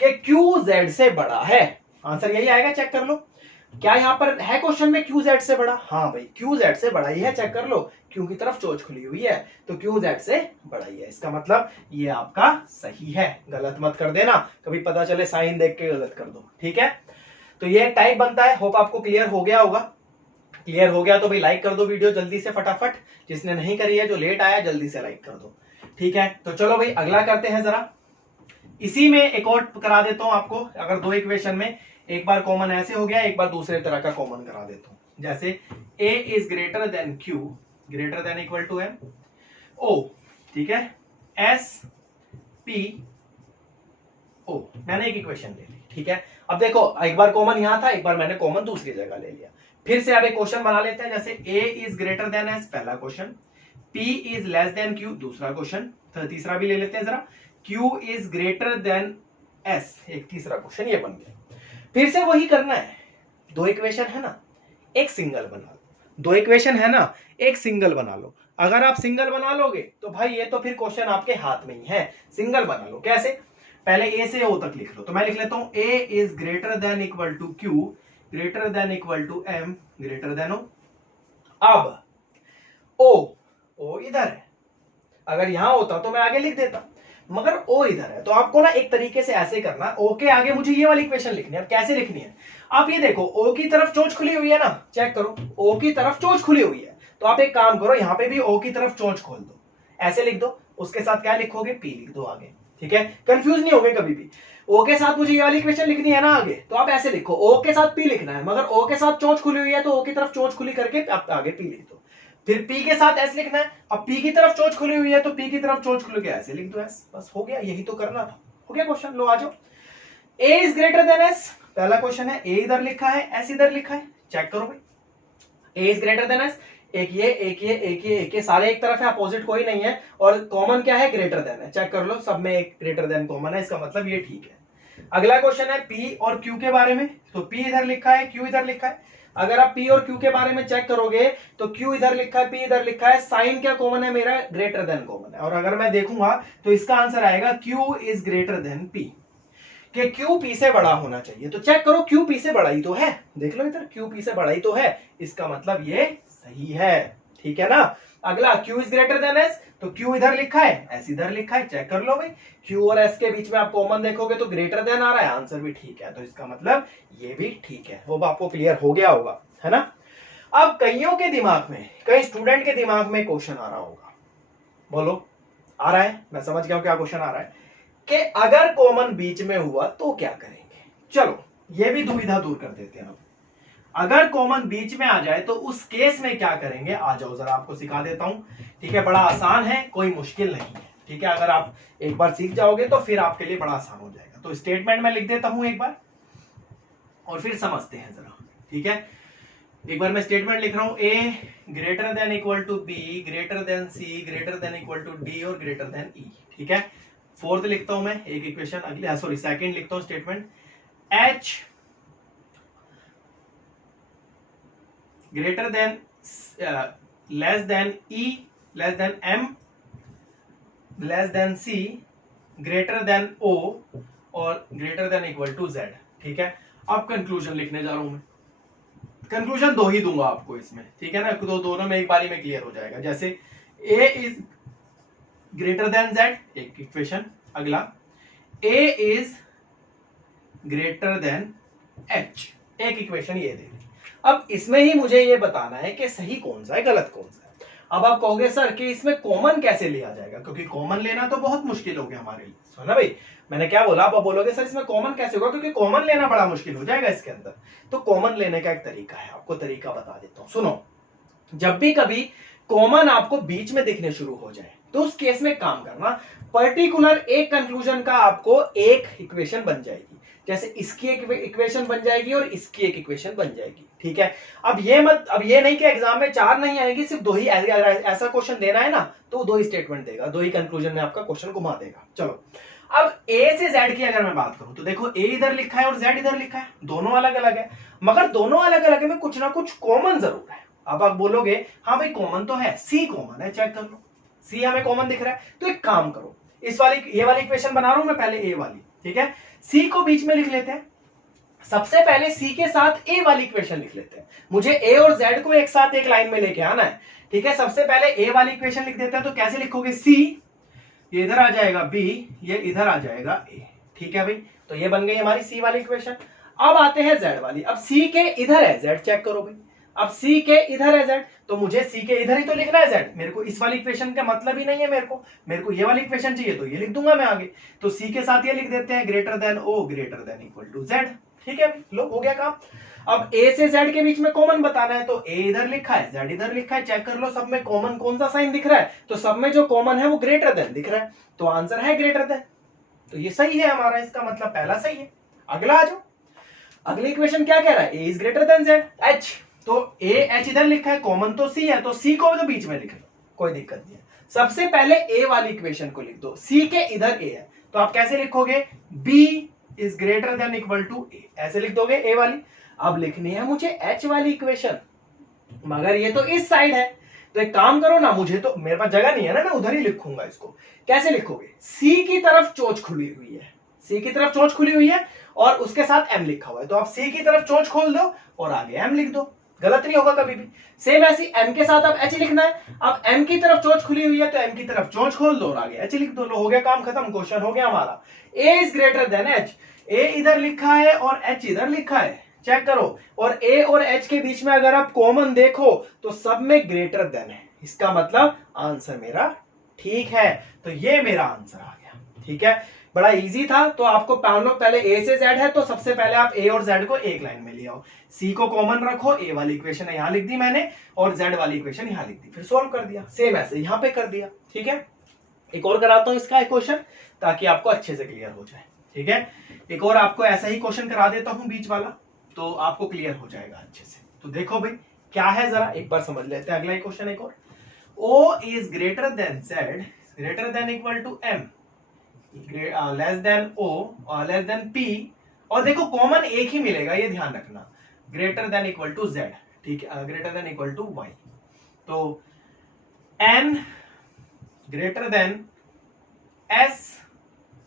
कि Q Z से बड़ा है, आंसर यही आएगा। चेक कर लो, क्या यहां पर है क्वेश्चन में Q Z से बड़ा, हाँ भाई Q Z से बड़ा ही है, चेक कर लो, Q की तरफ चोंच खुली हुई है, तो Q Z से बड़ा ही है, इसका मतलब ये आपका सही है। गलत मत कर देना, कभी पता चले साइन देख के गलत कर दो, ठीक है। तो ये टाइप बनता है, होप आपको क्लियर हो गया होगा। क्लियर हो गया तो भाई लाइक कर दो वीडियो जल्दी से फटाफट, जिसने नहीं करी है, जो लेट आया जल्दी से लाइक कर दो, ठीक है। तो चलो भाई अगला करते हैं जरा, इसी में एक और करा देता हूं आपको। अगर 2 इक्वेशन में एक बार कॉमन ऐसे हो गया, एक बार दूसरे तरह का कॉमन करा देता हूं। जैसे A is greater than Q greater than equal to M O, ठीक है, S P O, मैंने एक इक्वेशन ले ली, ठीक है, अब देखो एक बार कॉमन यहां था, एक बार मैंने कॉमन दूसरी जगह ले लिया। फिर से अब एक क्वेश्चन बना लेते हैं, जैसे a is greater than s पहला question, p is less then q दूसरा क्वेश्चन, तीसरा भी ले लेते हैं जरा, q is greater than s एक तीसरा क्वेश्चन ये बन गया। फिर से वही करना है, दो इक्वेशन है ना, एक सिंगल बना लो, दो इक्वेशन है ना, एक सिंगल बना लो। अगर आप सिंगल बना लोगे तो भाई ये तो फिर क्वेश्चन आपके हाथ में ही है। सिंगल बना लो कैसे, पहले ए से ओ तक लिख लो, तो मैं लिख लेता हूं a is greater than equal to q greater than equal to m greater than o. अब ओ इधर है, अगर यहां होता तो मैं आगे लिख देता, मगर ओ इधर है, तो आपको ना एक तरीके से ऐसे करना, ओ के आगे मुझे ये वाली इक्वेशन लिखनी है। अब कैसे लिखनी है, आप ये देखो ओ की तरफ चोंच खुली हुई है ना, चेक करो ओ की तरफ चोंच खुली हुई है, तो आप एक काम करो यहां पे भी ओ की तरफ चोंच खोल दो, ऐसे लिख दो, उसके साथ क्या लिखोगे पी लिख दो आगे, ठीक है, कंफ्यूज नहीं होगे कभी भी। ओ के साथ मुझे ये वाली इक्वेशन लिखनी है ना आगे, तो आप ऐसे लिखो ओ के साथ पी लिखना है, मगर ओ के साथ चोंच खुली हुई है तो ओ की तरफ चोंच खुली करके आप आगे पी लिख दो। फिर पी के साथ एस लिखना है, अब पी की तरफ चोंच खुली हुई है तो पी की तरफ चोंच खुली के ऐसे लिख दो एस, बस हो गया, यही तो करना था, हो गया क्वेश्चन। लो आ जाओ, ए इज ग्रेटर देन एस पहला क्वेश्चन है, ए इधर लिखा है एस इधर लिखा है, चेक करो भाई, ए इज ग्रेटर देन एस, एक ये एक ये एक ये एक ये सारे एक तरफ है, अपोजिट कोई नहीं है, और कॉमन क्या है ग्रेटर देन है, चेक कर लो सब में एक ग्रेटर देन कॉमन है, इसका मतलब ये ठीक है। अगला क्वेश्चन है पी और क्यू के बारे में, तो पी इधर लिखा है क्यू इधर लिखा है, अगर आप P और Q के बारे में चेक करोगे तो Q इधर लिखा है P इधर लिखा है, साइन क्या कॉमन है मेरा ग्रेटर देन कॉमन है, और अगर मैं देखूंगा तो इसका आंसर आएगा Q is greater then P, कि Q P से बड़ा होना चाहिए, तो चेक करो Q P से बड़ा ही तो है, देख लो इधर Q P से बड़ा ही तो है, इसका मतलब ये सही है, ठीक है ना। अगला Q is greater than S, तो Q इधर लिखा है S इधर लिखा है, चेक कर लो भाई, Q और S के बीच में आप कॉमन देखोगे तो ग्रेटर देन आ रहा है, आंसर भी ठीक है, तो इसका मतलब ये भी ठीक है। वो आपको क्लियर हो गया होगा, है ना। अब कईयों के दिमाग में, कई स्टूडेंट के दिमाग में क्वेश्चन आ रहा होगा, बोलो आ रहा है, मैं समझ गया हूं क्या क्वेश्चन आ रहा है, कि अगर कॉमन बीच में हुआ तो क्या करेंगे। चलो ये भी दुविधा दूर कर देते हैं, अगर कॉमन बीच में आ जाए तो उस केस में क्या करेंगे, आ जाओ जरा आपको सिखा देता हूं, ठीक है, बड़ा आसान है, कोई मुश्किल नहीं है, ठीक है, अगर आप एक बार सीख जाओगे तो फिर आपके लिए बड़ा आसान हो जाएगा। तो स्टेटमेंट में लिख देता हूं एक बार और फिर समझते हैं जरा, ठीक है। एक बार मैं स्टेटमेंट लिख रहा हूं, a greater than equal to b greater than c greater than equal to d और ग्रेटर देन ई, ठीक है। फोर्थ लिखता हूं मैं एक इक्वेशन, अगले सॉरी सेकंड लिखता हूं statement, h greater than less than e less than m less than c greater than o और greater than equal to Z, ठीक है। अब कंक्लूजन लिखने जा रहा हूं मैं, कंक्लूजन दो ही दूंगा आपको इसमें, ठीक है ना, तो दोनों में एक बारी में क्लियर हो जाएगा। जैसे a is greater than z एक इक्वेशन, अगला a is greater then h एक इक्वेशन ये दे दी। अब इसमें ही मुझे ये बताना है कि सही कौन सा है गलत कौन सा है। अब आप कहोगे सर कि इसमें कॉमन कैसे लिया जाएगा, क्योंकि कॉमन लेना तो बहुत मुश्किल हो गया हमारे लिए, सुना भाई मैंने क्या बोला। आप बोलोगे सर इसमें कॉमन कैसे होगा, क्योंकि कॉमन लेना बड़ा मुश्किल हो जाएगा इसके अंदर। तो कॉमन लेने का एक तरीका है, आपको तरीका बता देता हूं, सुनो। जब भी कभी कॉमन आपको बीच में दिखने शुरू हो जाए तो उस केस में काम करना, पर्टिकुलर एक कंक्लूजन का आपको एक इक्वेशन बन जाएगी, जैसे इसकी एक इक्वेशन बन जाएगी और इसकी एक इक्वेशन बन जाएगी, ठीक है। अब ये नहीं कि एग्जाम में 4 नहीं आएगी, सिर्फ 2 ही, ऐसा क्वेश्चन देना है ना तो 2 ही स्टेटमेंट देगा, 2 ही कंक्लूजन में आपका क्वेश्चन घुमा देगा। चलो अब ए से जेड की अगर मैं बात करूं तो देखो ए इधर लिखा है और जेड इधर लिखा है, दोनों अलग अलग है, मगर दोनों अलग अलग में कुछ ना कुछ कॉमन जरूर है। अब आप बोलोगे हाँ भाई कॉमन तो है, सी कॉमन है, चेक कर लो सी हमें कॉमन दिख रहा है। तो एक काम करो, इस वाली ये वाली इक्वेशन बना रहा हूं मैं पहले, ए वाली, ठीक है, सी को बीच में लिख लेते हैं। सबसे पहले सी के साथ ए वाली इक्वेशन लिख लेते हैं, मुझे ए और जेड को एक साथ एक लाइन में लेके आना है, ठीक है। सबसे पहले ए वाली इक्वेशन लिख देते हैं, तो कैसे लिखोगे, सी ये इधर आ जाएगा, बी ये इधर आ जाएगा, ए, ठीक है भाई। तो ये बन गई हमारी सी वाली इक्वेशन। अब आते हैं जेड वाली, अब सी के इधर है जेड, चेक करो भाई, अब सी के इधर है जेड, तो मुझे सी के इधर ही तो लिखना है जेड, मेरे को इस वाली इक्वेशन का मतलब ही नहीं है, मेरे को ये वाली इक्वेशन चाहिए, तो ये लिख दूंगा मैं आगे। तो सी के साथ ये लिख देते हैं, greater than O greater than equal to Z, ठीक है, लो हो गया काम। अब ए से जेड के बीच में कॉमन बताना है, तो ए इधर लिखा है जेड इधर लिखा है, चेक कर लो सब में कॉमन कौन सा साइन दिख रहा है, तो सब में जो कॉमन है वो ग्रेटर देन दिख रहा है, तो आंसर है ग्रेटर देन, तो ये सही है हमारा, इसका मतलब पहला सही है। अगला आ जाओ, अगली इक्वेशन क्या कह रहा है, a is greater than z, h, तो ए एच इधर लिखा है, कॉमन तो सी है, तो सी को तो बीच में लिख लो, कोई दिक्कत नहीं है। सबसे पहले ए वाली इक्वेशन को लिख दो, सी के इधर ए है, तो आप कैसे लिखोगे, b is greater than equal to a, ऐसे लिख दोगे ए वाली। अब लिखनी है मुझे एच वाली इक्वेशन, मगर ये तो इस साइड है, तो एक काम करो ना, मुझे तो मेरे पास जगह नहीं है ना, मैं उधर ही लिखूंगा इसको। कैसे लिखोगे, सी की तरफ चोंच खुली हुई है, सी की तरफ चोंच खुली हुई है और उसके साथ एम लिखा हुआ है, तो आप सी की तरफ चोंच खोल दो और आगे एम लिख दो, गलत नहीं होगा कभी भी। सेम ऐसी एम के साथ अब एच लिखना है, अब एम की तरफ चोंच खुली हुई है तो एम की तरफ चोंच खोल दो और आगे एच लिख दो, लो हो गया काम खत्म, क्वेश्चन हो गया हमारा। ए इज ग्रेटर देन एच, ए इधर लिखा है और एच इधर लिखा है, चेक करो, और ए और एच के बीच में अगर आप कॉमन देखो तो सब में ग्रेटर देन है, इसका मतलब आंसर मेरा ठीक है, तो ये मेरा आंसर आ गया। ठीक है, बड़ा इजी था, तो आपको पहले ए से जेड है, तो सबसे पहले आप ए और जेड को एक लाइन में ले आओ, सी को कॉमन रखो, ए वाली इक्वेशन यहां लिख दी मैंने और जेड वाली इक्वेशन यहां लिख दी, फिर सॉल्व कर दिया, सेम ऐसे यहां पे कर दिया। ठीक है, एक और कराता हूं इसका एक क्वेश्चन ताकि आपको अच्छे से क्लियर हो जाए। ठीक है, एक और आपको ऐसा ही क्वेश्चन करा देता हूं बीच वाला, तो आपको क्लियर हो जाएगा अच्छे से। तो देखो भाई क्या है, जरा एक बार समझ लेते हैं। अगला ही क्वेश्चन एक और, O is greater than Z greater than equal to M less than O less than P, और देखो कॉमन एक ही मिलेगा, ये ध्यान रखना, greater than equal to Z, ठीक है, greater than equal to Y, तो N greater than S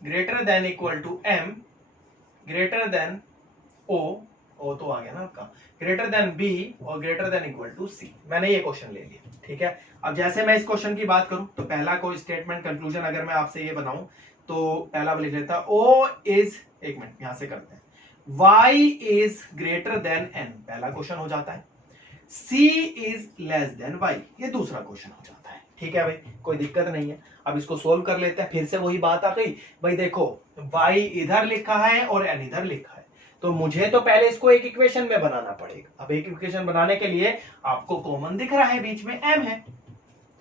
greater than equal to M greater than O तो आ गया ना आपका, ग्रेटर देन B और greater than equal to C। मैंने ये क्वेश्चन ले लिया। ठीक है, अब जैसे मैं इस क्वेश्चन की बात करूं तो पहला कोई स्टेटमेंट कंक्लूजन अगर मैं आपसे ये बनाऊं तो पहला लिख लेता O इज, एक मिनट यहां से करते हैं, Y is greater than N, पहला क्वेश्चन हो जाता है, C is less than Y, ये दूसरा क्वेश्चन हो जाता है। ठीक है भाई, कोई दिक्कत नहीं है, अब इसको सोल्व कर लेते हैं, फिर से वही बात आ गई भाई, देखो Y इधर लिखा है और N इधर लिखा है, तो मुझे तो पहले इसको एक इक्वेशन में बनाना पड़ेगा। अब एक इक्वेशन बनाने के लिए आपको कॉमन दिख रहा है, बीच में m है,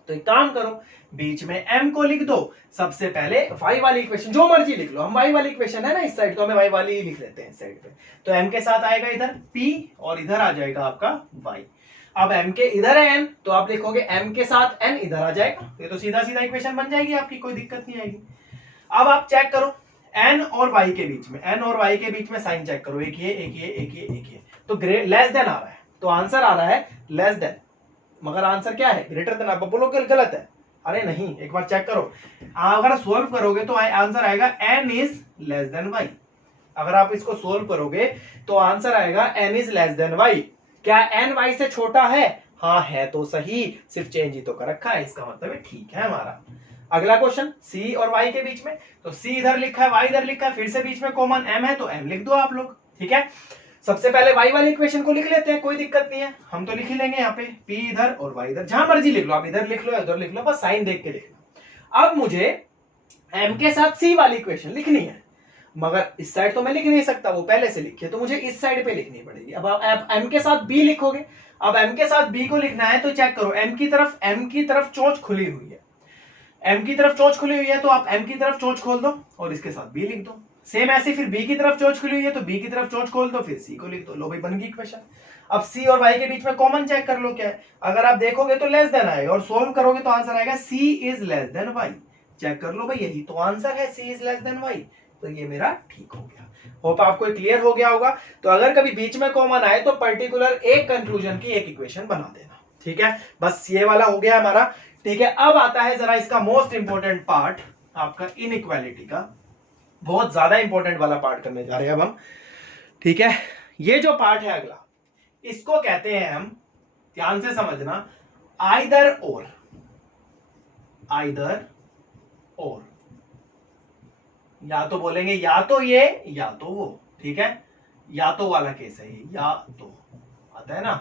तो एक काम करो, बीच में m को लिख दो, सबसे पहले y वाली इक्वेशन जो मर्जी लिख लो, हम y वाली इक्वेशन है ना इस साइड, तो हमें y वाली ही लिख लेते हैं इस साइड पे, तो m के साथ आएगा इधर p और इधर आ जाएगा आपका y। अब m के इधर है n, तो आप लिखोगे m के साथ n इधर आ जाएगा, ये तो सीधा सीधा इक्वेशन बन जाएगी आपकी, कोई दिक्कत नहीं आएगी। अब आप चेक करो n और y के बीच में, n और y के बीच में साइन चेक करो, एक ये एक ये एक ये एक ये, तो लेस देन आ रहा है, तो आंसर आ रहा है लेस देन, मगर आंसर क्या है, ग्रेटर देन। आप बोलोगे गलत है, अरे नहीं, एक बार चेक करो, अगर सोल्व करोगे तो आंसर आएगा n is less than y, अगर आप इसको सोल्व करोगे तो आंसर आएगा n is less than y। क्या n y से छोटा है, हाँ है तो सही, सिर्फ चेंज ही तो कर रखा है, इसका मतलब है ठीक है हमारा। अगला क्वेश्चन c और y के बीच में, तो c इधर लिखा है y इधर लिखा है, फिर से बीच में कॉमन m है तो m लिख दो आप लोग। ठीक है, सबसे पहले y वाली इक्वेशन को लिख लेते हैं, कोई दिक्कत नहीं है, हम तो लिख ही लेंगे यहाँ पे, p इधर और y इधर, जहां मर्जी लिख लो, आप इधर लिख लो इधर लिख लो, बस साइन देख के लिखना। अब मुझे m के साथ c वाली इक्वेशन लिखनी है, मगर इस साइड तो मैं लिख नहीं सकता, वो पहले से लिखी है, तो मुझे इस साइड पे लिखनी पड़ेगी। अब आप m के साथ b लिखोगे, अब m के साथ b को लिखना है तो चेक करो, m की तरफ चोंच खुली हुई है, m की तरफ चोंच खुली हुई है, तो आप m की तरफ चोंच खोल दो और इसके साथ b लिख दो। सेम ऐसे फिर b की तरफ चोंच खुली हुई है तो b की तरफ चोंच खोल दो, फिर c को लिख दो, लो भाई बन गई इक्वेशन। अब c और y के बीच में कॉमन चेक कर लो क्या है, अगर आप देखोगे तो लेस देन आएगा और सोल्व करोगे तो आंसर आएगा c is less than y, check कर लो भाई, यही तो आंसर है, c is less than y, तो ये मेरा ठीक हो गया। होप आपको क्लियर हो गया होगा। तो अगर कभी बीच में कॉमन आए तो पर्टिकुलर एक कंक्लूजन की एक इक्वेशन बना देना। ठीक है, बस ये वाला हो गया हमारा। ठीक है, अब आता है जरा इसका मोस्ट इंपॉर्टेंट पार्ट, आपका इनइक्वालिटी का, बहुत ज्यादा इंपॉर्टेंट वाला पार्ट करने जा रहे हैं अब हम। ठीक है, ये जो पार्ट है अगला, इसको कहते हैं हम, ध्यान से समझना, आइदर और, आइदर और, या तो बोलेंगे या तो ये या तो वो। ठीक है, या तो वाला केस है ये, या तो आता है ना।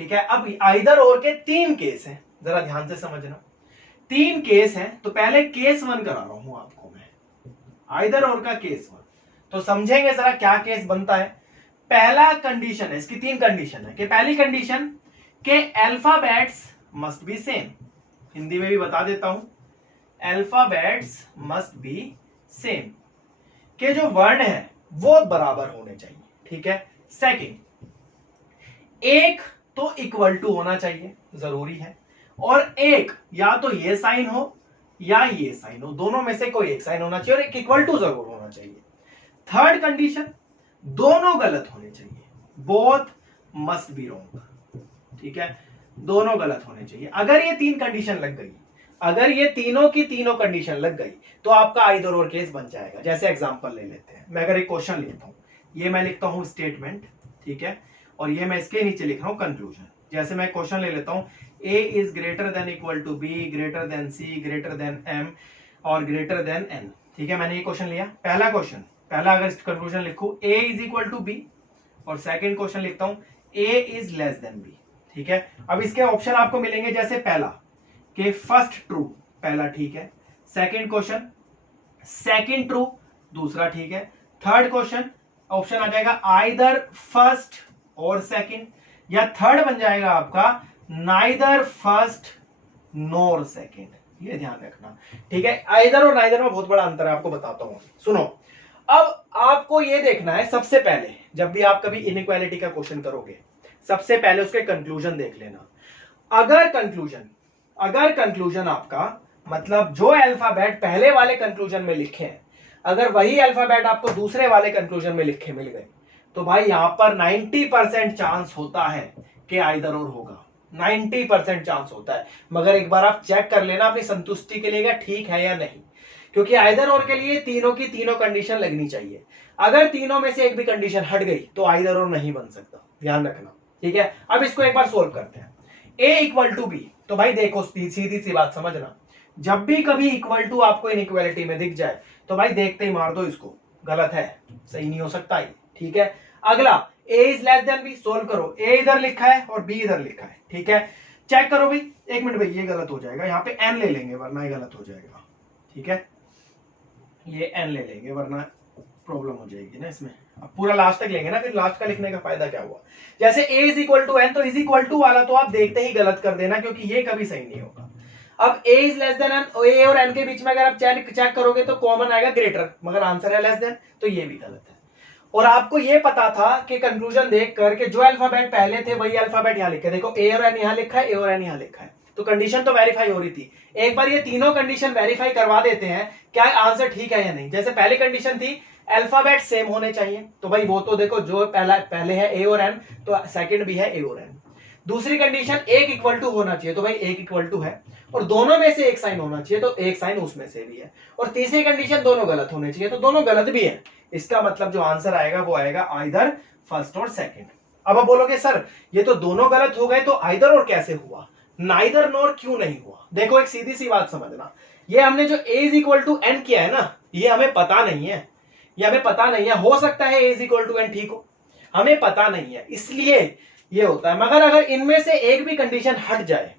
ठीक है, अब आइदर और के तीन केस हैं, जरा ध्यान से समझना, तीन केस हैं, तो पहले केस 1 करा रहा हूं आपको मैं, आइदर और का केस 1, तो समझेंगे जरा क्या केस बनता है। पहला कंडीशन है, इसकी तीन कंडीशन है, कि पहली कंडीशन के alphabets must be same, Hindi में भी बता देता हूं, अल्फाबेट्स मस्ट बी सेम, के जो वर्ण है वो बराबर होने चाहिए, ठीक है। सेकंड, एक तो इक्वल टू होना चाहिए, जरूरी है, और एक या तो ये साइन हो या ये साइन हो, दोनों में से कोई एक साइन होना चाहिए, और एक इक्वल टू जरूर होना चाहिए। थर्ड कंडीशन, दोनों गलत होने चाहिए, बोथ मस्ट बी रॉन्ग, ठीक है, दोनों गलत होने चाहिए। अगर ये तीन कंडीशन लग गई, अगर ये तीनों की तीनों कंडीशन लग गई, तो आपका आइदर और केस बन जाएगा। जैसे एग्जांपल ले लेते हैं, मैं अगर एक क्वेश्चन लिखता हूं, ये मैं लिखता हूं स्टेटमेंट, ठीक है, और ये मैं इसके नीचे लिख रहा हूं कंक्लूजन। जैसे मैं क्वेश्चन ले लेता हूं, a is greater than equal to b, greater than c, greater than m और ग्रेटर देन n, ठीक है। मैंने ये क्वेश्चन लिया, पहला क्वेश्चन, पहला अगर कंक्लूजन लिखूं a is equal to b, और सेकंड क्वेश्चन लिखता हूं a is less than b, ठीक है। अब इसके ऑप्शन आपको मिलेंगे, जैसे पहला कि फर्स्ट ट्रू, पहला ठीक है, सेकंड क्वेश्चन सेकंड ट्रू, दूसरा ठीक है, थर्ड क्वेश्चन ऑप्शन आ जाएगा आइदर फर्स्ट और सेकंड, या थर्ड बन जाएगा आपका नाइदर फर्स्ट नोर सेकंड, ये ध्यान रखना, ठीक है। आइदर और नाइदर में बहुत बड़ा अंतर है, आपको बताता हूं। सुनो, अब आपको ये देखना है, सबसे पहले जब भी आप कभी इनइक्वालिटी का क्वेश्चन करोगे, सबसे पहले उसके कंक्लूजन देख लेना। अगर कंक्लूजन आपका मतलब जो अल्फाबेट पहले वाले कंक्लूजन में लिखे हैं, अगर वही अल्फाबेट आपको दूसरे वाले कंक्लूजन में लिखे मिल गए, तो भाई यहां पर 90% चांस होता है कि आइदर और होगा, 90% चांस होता है। मगर एक बार आप चेक कर लेना अपनी संतुष्टि के लिए ठीक है या नहीं, क्योंकि आइदर और के लिए तीनों की तीनों कंडीशन लगनी चाहिए। अगर तीनों में से एक भी कंडीशन हट गई तो आइदर और नहीं बन सकता, ध्यान रखना, ठीक है। अब इसको एक बार सोल्व करते हैं। a इक्वल टू बी, तो भाई देखो सीधी सी बात समझना, जब भी कभी इक्वल टू आपको इनइक्वालिटी में दिख जाए, तो भाई देखते ही मार दो इसको, गलत है, सही नहीं हो सकता है, ठीक है। अगला a is less than b, solve करो, a इधर लिखा है और b इधर लिखा है, ठीक है। चेक करो भाई, एक मिनट भाई, ये गलत हो जाएगा, यहाँ पे n ले लेंगे वरना ये गलत हो जाएगा, ठीक है, ये n ले लेंगे वरना प्रॉब्लम हो जाएगी ना इसमें। अब पूरा लास्ट तक लेंगे ना, फिर लास्ट का लिखने का फायदा क्या हुआ। जैसे a is equal to n, तो इज इक्वल टू वाला तो आप देखते ही गलत कर देना, क्योंकि ये कभी सही नहीं होगा। अब a is less then n, a और n के बीच में अगर आप चेक करोगे तो कॉमन आएगा ग्रेटर, मगर आंसर है लेस देन, तो ये भी गलत है। और आपको ये पता था कि कंक्लूजन देख करके जो अल्फाबेट पहले थे वही अल्फाबेट यहाँ लिखे, देखो a और n यहाँ लिखा है, a और n यहाँ लिखा है, तो कंडीशन तो वेरीफाई हो रही थी। एक बार ये तीनों कंडीशन वेरीफाई करवा देते हैं क्या आंसर ठीक है या नहीं। जैसे पहली कंडीशन थी अल्फाबेट सेम होने चाहिए, तो भाई वो तो देखो जो पहले है a और n, तो सेकंड भी है a और n। दूसरी कंडीशन एक इक्वल टू होना चाहिए, तो भाई एक इक्वल टू है, और दोनों में से एक साइन होना चाहिए, तो एक साइन उसमें से भी है। और तीसरी कंडीशन दोनों गलत होने चाहिए, तो दोनों गलत भी है। इसका मतलब जो आंसर आएगा वो आएगा आइदर फर्स्ट और सेकंड। अब आप बोलोगे सर ये तो दोनों गलत हो गए, तो आइदर और कैसे हुआ, नाइदर नोर क्यों नहीं हुआ। देखो एक सीधी सी बात समझना, ये हमने जो a is equal to n किया है ना, ये हमें पता नहीं है, ये हमें पता नहीं है। हो सकता है a is equal to n ठीक हो, हमें पता नहीं है, इसलिए ये होता है। मगर अगर इनमें से एक भी कंडीशन हट जाए,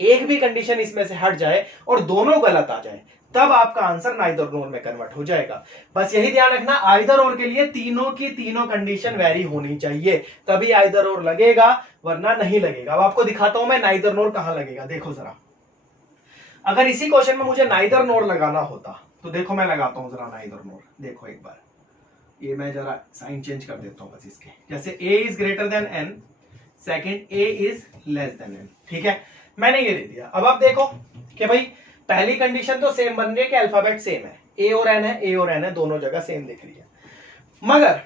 एक भी कंडीशन इसमें से हट जाए और दोनों गलत आ जाए, तब आपका आंसर नाइदर नोर में कन्वर्ट हो जाएगा। बस यही ध्यान रखना, आइदर और के लिए तीनों की तीनों कंडीशन वेरी होनी चाहिए, तभी आइदर और लगेगा, वरना नहीं लगेगा। अब आपको दिखाता हूं मैं नाइदर नोर कहां लगेगा। देखो जरा, अगर इसी क्वेश्चन में मुझे नाइदर नोर लगाना होता, तो देखो मैं लगाता हूं जरा नाइदर नोर। देखो एक बार, ये मैं जरा साइन चेंज कर देता हूं बस इसके, जैसे a is greater than n, second a is less then n, ठीक है, मैंने ये दे दिया। अब आप देखो कि भाई पहली कंडीशन तो सेम बन रही है कि अल्फाबेट सेम है, a और n है, a और n है, दोनों जगह सेम दिख रही है। मगर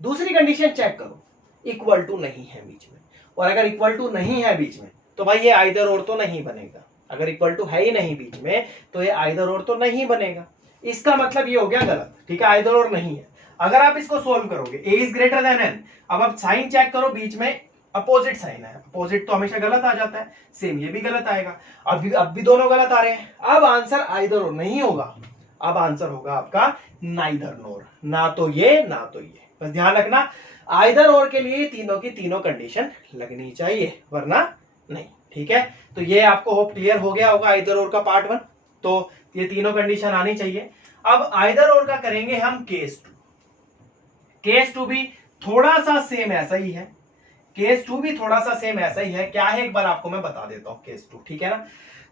दूसरी कंडीशन चेक करो, इक्वल टू नहीं है बीच में, और अगर इक्वल टू नहीं है बीच में तो भाई ये आइदर और तो नहीं बनेगा। अगर इक्वल टू है ही नहीं बीच में तो ये आइदर और तो नहीं बनेगा, इसका मतलब ये हो गया गलत, ठीक है, आइदर और नहीं है। अगर आप इसको सोल्व करोगे, a is greater than n, अब आप साइन चेक करो, बीच में अपोजिट साइन है, अपोजिट तो हमेशा गलत आ जाता है, सेम ये भी गलत आएगा। अब भी दोनों गलत आ रहे हैं, अब आंसर आइदर और नहीं होगा, अब आंसर होगा आपका नाइदर नोर, ना तो ये ना तो ये। बस ध्यान रखना, आइदर और के लिए तीनों की तीनों कंडीशन लगनी चाहिए, वरना नहीं, ठीक है। तो ये आपको होप क्लियर हो गया होगा आइदर और का पार्ट 1, तो ये तीनों कंडीशन आनी चाहिए। अब आइदर और का करेंगे हम केस 2। केस 2 भी थोड़ा सा सेम ऐसा ही है, केस 2 भी थोड़ा सा सेम ऐसा ही है। क्या है एक बार आपको मैं बता देता हूं केस 2, ठीक है ना।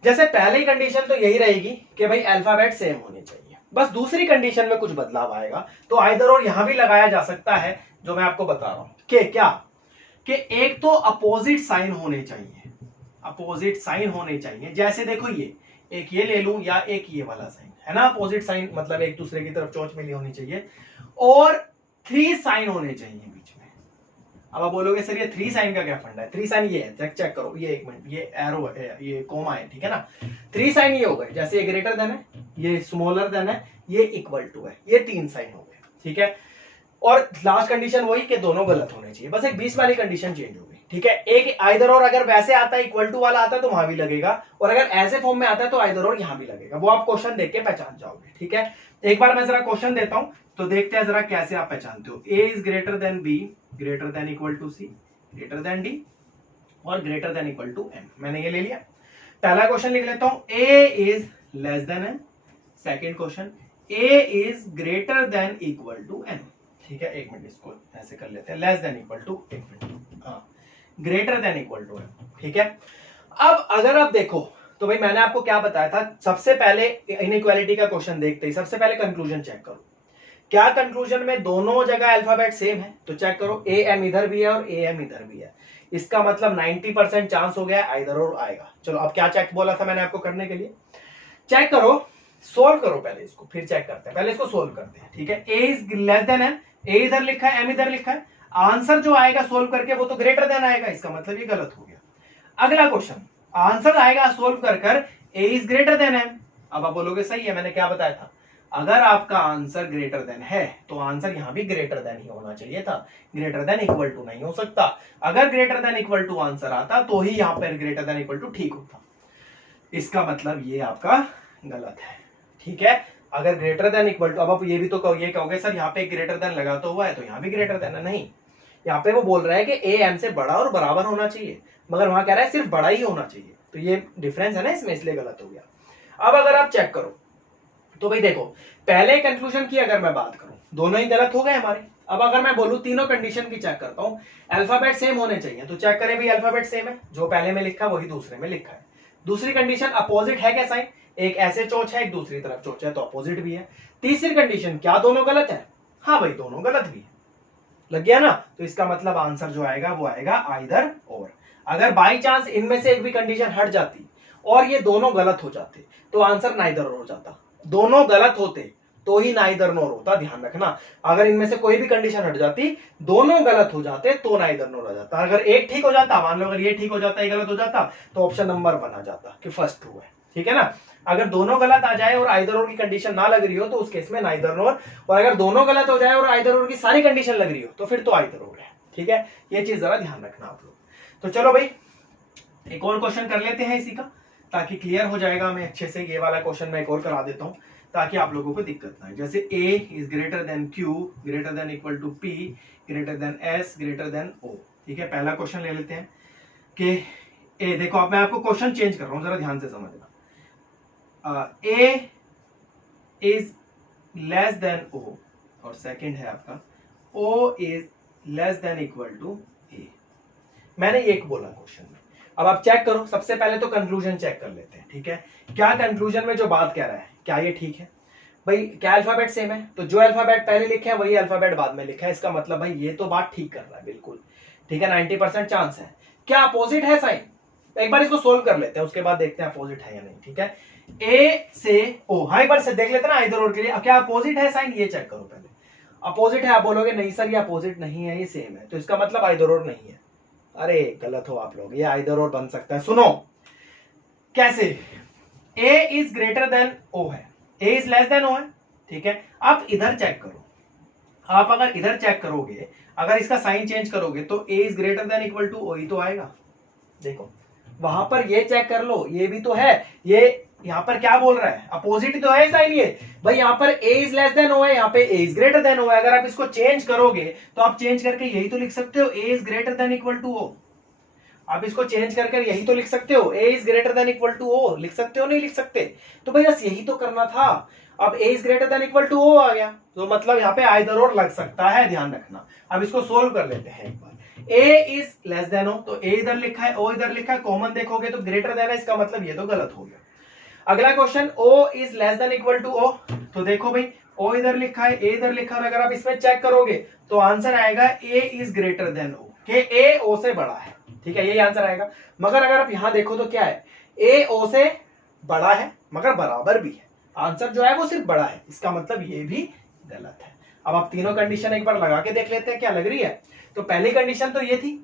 जैसे पहली कंडीशन तो यही रहेगी कि भाई अल्फाबेट सेम होने चाहिए, बस दूसरी कंडीशन में कुछ बदलाव आएगा, तो आइदर और यहां भी लगाया जा सकता है, जो मैं आपको बता रहा हूं कि क्या कि एक तो अपोजिट साइन होने चाहिए, अपोजिट साइन होने चाहिए। जैसे देखो ये एक ये ले लूं या एक ये वाला साइन है ना, अपोजिट साइन मतलब एक दूसरे की तरफ चोंच मिली होनी चाहिए, और 3 साइन होने चाहिए बीच में। अब आप बोलोगे सर ये 3 साइन का क्या फंडा है? 3 साइन ये है, चेक करो, ये एक मिनट, ये एरो है, ये कोमा है, ठीक है ना। 3 साइन ये हो गए, जैसे ये ग्रेटर देन है, ये स्मॉलर देन है, ये इक्वल टू है, ये 3 साइन हो गए, ठीक है। और लास्ट कंडीशन वही कि दोनों गलत होने चाहिए, बस एक 20 वाली कंडीशन चेंज हो गई, ठीक है। एक आइदर और अगर वैसे आता है इक्वल टू वाला आता है तो वहां भी लगेगा, और अगर ऐसे फॉर्म में आता है तो आइदर और यहां भी लगेगा, वो आप क्वेश्चन देख के पहचान जाओगे, ठीक है। एक बार मैं जरा क्वेश्चन देता हूं तो देखते हैं जरा कैसे आप पहचानते हो। A is greater than b, greater than equal to c, greater than d, और greater than equal to m. मैंने ये ले लिया। पहला क्वेश्चन लिख लेता हूं, a is less than m. Second question, a is greater than equal to m, ठीक है। एक मिनट इसको ऐसे कर लेते हैं, लेस देन इक्वल टू, एक मिनट, हाँ, greater than equal to m, ठीक है। अब अगर आप देखो तो भाई मैंने आपको क्या बताया था, सबसे पहले इनइक्वालिटी का क्वेश्चन देखते ही सबसे पहले कंक्लूजन चेक करो, क्या कंक्लूजन में दोनों जगह अल्फाबेट सेम है? तो चेक करो, ए एम इधर भी है और ए एम इधर भी है, इसका मतलब 90% चांस हो गया आइदर और आएगा। चलो अब क्या चेक बोला था मैंने आपको करने के लिए, चेक करो, सोल्व करो पहले इसको, फिर चेक करते हैं, पहले इसको सोल्व करते हैं, ठीक है। A is less than M, ए इधर लिखा है, एम इधर लिखा है, आंसर जो आएगा सोल्व करके वो तो ग्रेटर देन आएगा, इसका मतलब ये गलत हो गया। अगला क्वेश्चन, आंसर आएगा सोल्व कर ए इज ग्रेटर देन एम। अब आप बोलोगे सही है, मैंने क्या बताया था, अगर आपका आंसर ग्रेटर देन है तो आंसर यहां भी ग्रेटर देन ही होना चाहिए था, ग्रेटर देन इक्वल टू नहीं हो सकता। अगर greater than equal to answer आता तो ही यहां पर ग्रेटर देन इक्वल टू ठीक होता, इसका मतलब ये आपका गलत है, ठीक है। अगर ग्रेटर देन इक्वल टू, अब आप ये भी तो ये कहोगे सर यहाँ पे ग्रेटर देन लगा तो हुआ है तो यहाँ भी ग्रेटर देन है, नहीं, यहाँ पे वो बोल रहा है कि ए एम से बड़ा और बराबर होना चाहिए, मगर वहां कह रहा है सिर्फ बड़ा ही होना चाहिए, तो ये डिफरेंस है ना इसमें, इसलिए गलत हो गया। अब अगर आप चेक करो तो भाई देखो, पहले कंक्लूजन की अगर मैं बात करूं दोनों ही गलत हो गए हमारे। अब अगर मैं बोलूं तीनों कंडीशन की चेक करता हूं, अल्फाबेट सेम होने चाहिए, तो चेक करें भाई अल्फाबेट सेम है, जो पहले में लिखा वही दूसरे में लिखा है। दूसरी कंडीशन, अपोजिट है क्या साइन, एक ऐसे चोच है एक दूसरी तरफ चोच है, तो अपोजिट भी है। तीसरी कंडीशन, क्या दोनों गलत है? हाँ भाई दोनों गलत भी है, लग गया ना। तो इसका मतलब आंसर जो आएगा वो आएगा आइदर और। अगर बाई चांस इनमें से एक भी कंडीशन हट जाती और ये दोनों गलत हो जाते तो आंसर नाइदर और हो जाता, दोनों गलत होते तो ही नाइदर नोर होता, ध्यान रखना। अगर इनमें से कोई भी कंडीशन हट जाती, दोनों गलत हो जाते तो नाइदर नोर हो जाता। अगर एक ठीक हो जाता, मान लो अगर ये ठीक हो जाता, ये गलत हो जाता, तो ऑप्शन नंबर 1 आ जाता कि फर्स्ट ट्रू है, ठीक है ना। अगर दोनों गलत आ जाए और आइदर और की कंडीशन ना लग रही हो तो उस केस में नाइदर नोर, और अगर दोनों गलत हो जाए और आइदर और की सारी कंडीशन लग रही हो तो फिर तो आइदर और है, ठीक है। ये चीज जरा ध्यान रखना आप लोग। तो चलो भाई एक और क्वेश्चन कर लेते हैं इसी का, ताकि क्लियर हो जाएगा। मैं अच्छे से ये वाला क्वेश्चन मैं एक और करा देता हूं ताकि आप लोगों को दिक्कत ना आए। जैसे a is greater than q, greater than equal to p, greater than s, greater than o, ठीक है। पहला क्वेश्चन ले लेते हैं कि ए, देखो अब मैं आपको क्वेश्चन चेंज कर रहा हूं, जरा ध्यान से समझना। A is less than o, और सेकंड है आपका o is less than equal to a. मैंने एक बोला क्वेश्चन में। अब आप चेक करो, सबसे पहले तो कंक्लूजन चेक कर लेते हैं, ठीक है। क्या कंक्लूजन में जो बात कह रहा है क्या ये ठीक है? भाई क्या अल्फाबेट सेम है, तो जो अल्फाबेट पहले लिखे हैं वही अल्फाबेट बाद में लिखा है, इसका मतलब भाई ये तो बात ठीक कर रहा है बिल्कुल, ठीक है। 90% चांस है। क्या अपोजिट है साइन? एक बार इसको सोल्व कर लेते हैं, उसके बाद देखते हैं अपोजिट है या नहीं, ठीक है। ए से ओ, हाँ एक बार से देख लेते हैं ना इधर और के लिए। क्या अपोजिट है साइन, ये चेक करो पहले। अपोजिट है, आप बोलोगे नहीं सर ये अपोजिट नहीं है, ये सेम है, तो इसका मतलब आइदर और नहीं है। अरे गलत हो आप लोग, ये आइदर और बन सकता है। सुनो कैसे, ए इज ग्रेटर देन ओ है, ए इज लेस देन ओ है, ठीक है। आप इधर चेक करो, आप अगर इधर चेक करोगे, अगर इसका साइन चेंज करोगे तो a is greater than equal to o ही तो आएगा। देखो वहां पर ये चेक कर लो, ये भी तो है, ये यहाँ पर क्या बोल रहा है, अपोजिट तो है साइन। ये भाई यहाँ पर ए इज लेस देन ओ है, यहाँ पे ए इज ग्रेटर देन ओ है। अगर आप इसको चेंज करोगे तो आप चेंज करके यही तो लिख सकते हो, a is greater than equal to o. आप इसको चेंज करके यही तो लिख सकते हो, a is greater than equal to o. लिख सकते हो नहीं लिख सकते? तो भाई बस यही तो करना था। अब a is greater than equal to o आ गया, तो मतलब यहाँ पे आइदर और लग सकता है, ध्यान रखना। अब इसको सोल्व कर लेते हैं एक बार। ए इज लेस देन ओ, तो ए इधर लिखा है ओ इधर लिखा है, कॉमन देखोगे तो ग्रेटर देन है, इसका मतलब ये तो गलत हो गया। अगला question, O is less than equal to O। तो देखो भाई O इधर लिखा है, A इधर लिखा है, और अगर आप इसमें चेक करोगे तो आंसर आएगा A is greater than O, कि A O से बड़ा है। ठीक है, यही आंसर आएगा। मगर अगर आप यहां देखो तो क्या है, A O से बड़ा है मगर बराबर भी है। आंसर जो है वो सिर्फ बड़ा है, इसका मतलब ये भी गलत है। अब आप तीनों कंडीशन एक बार लगा के देख लेते हैं क्या लग रही है। तो पहली कंडीशन तो ये थी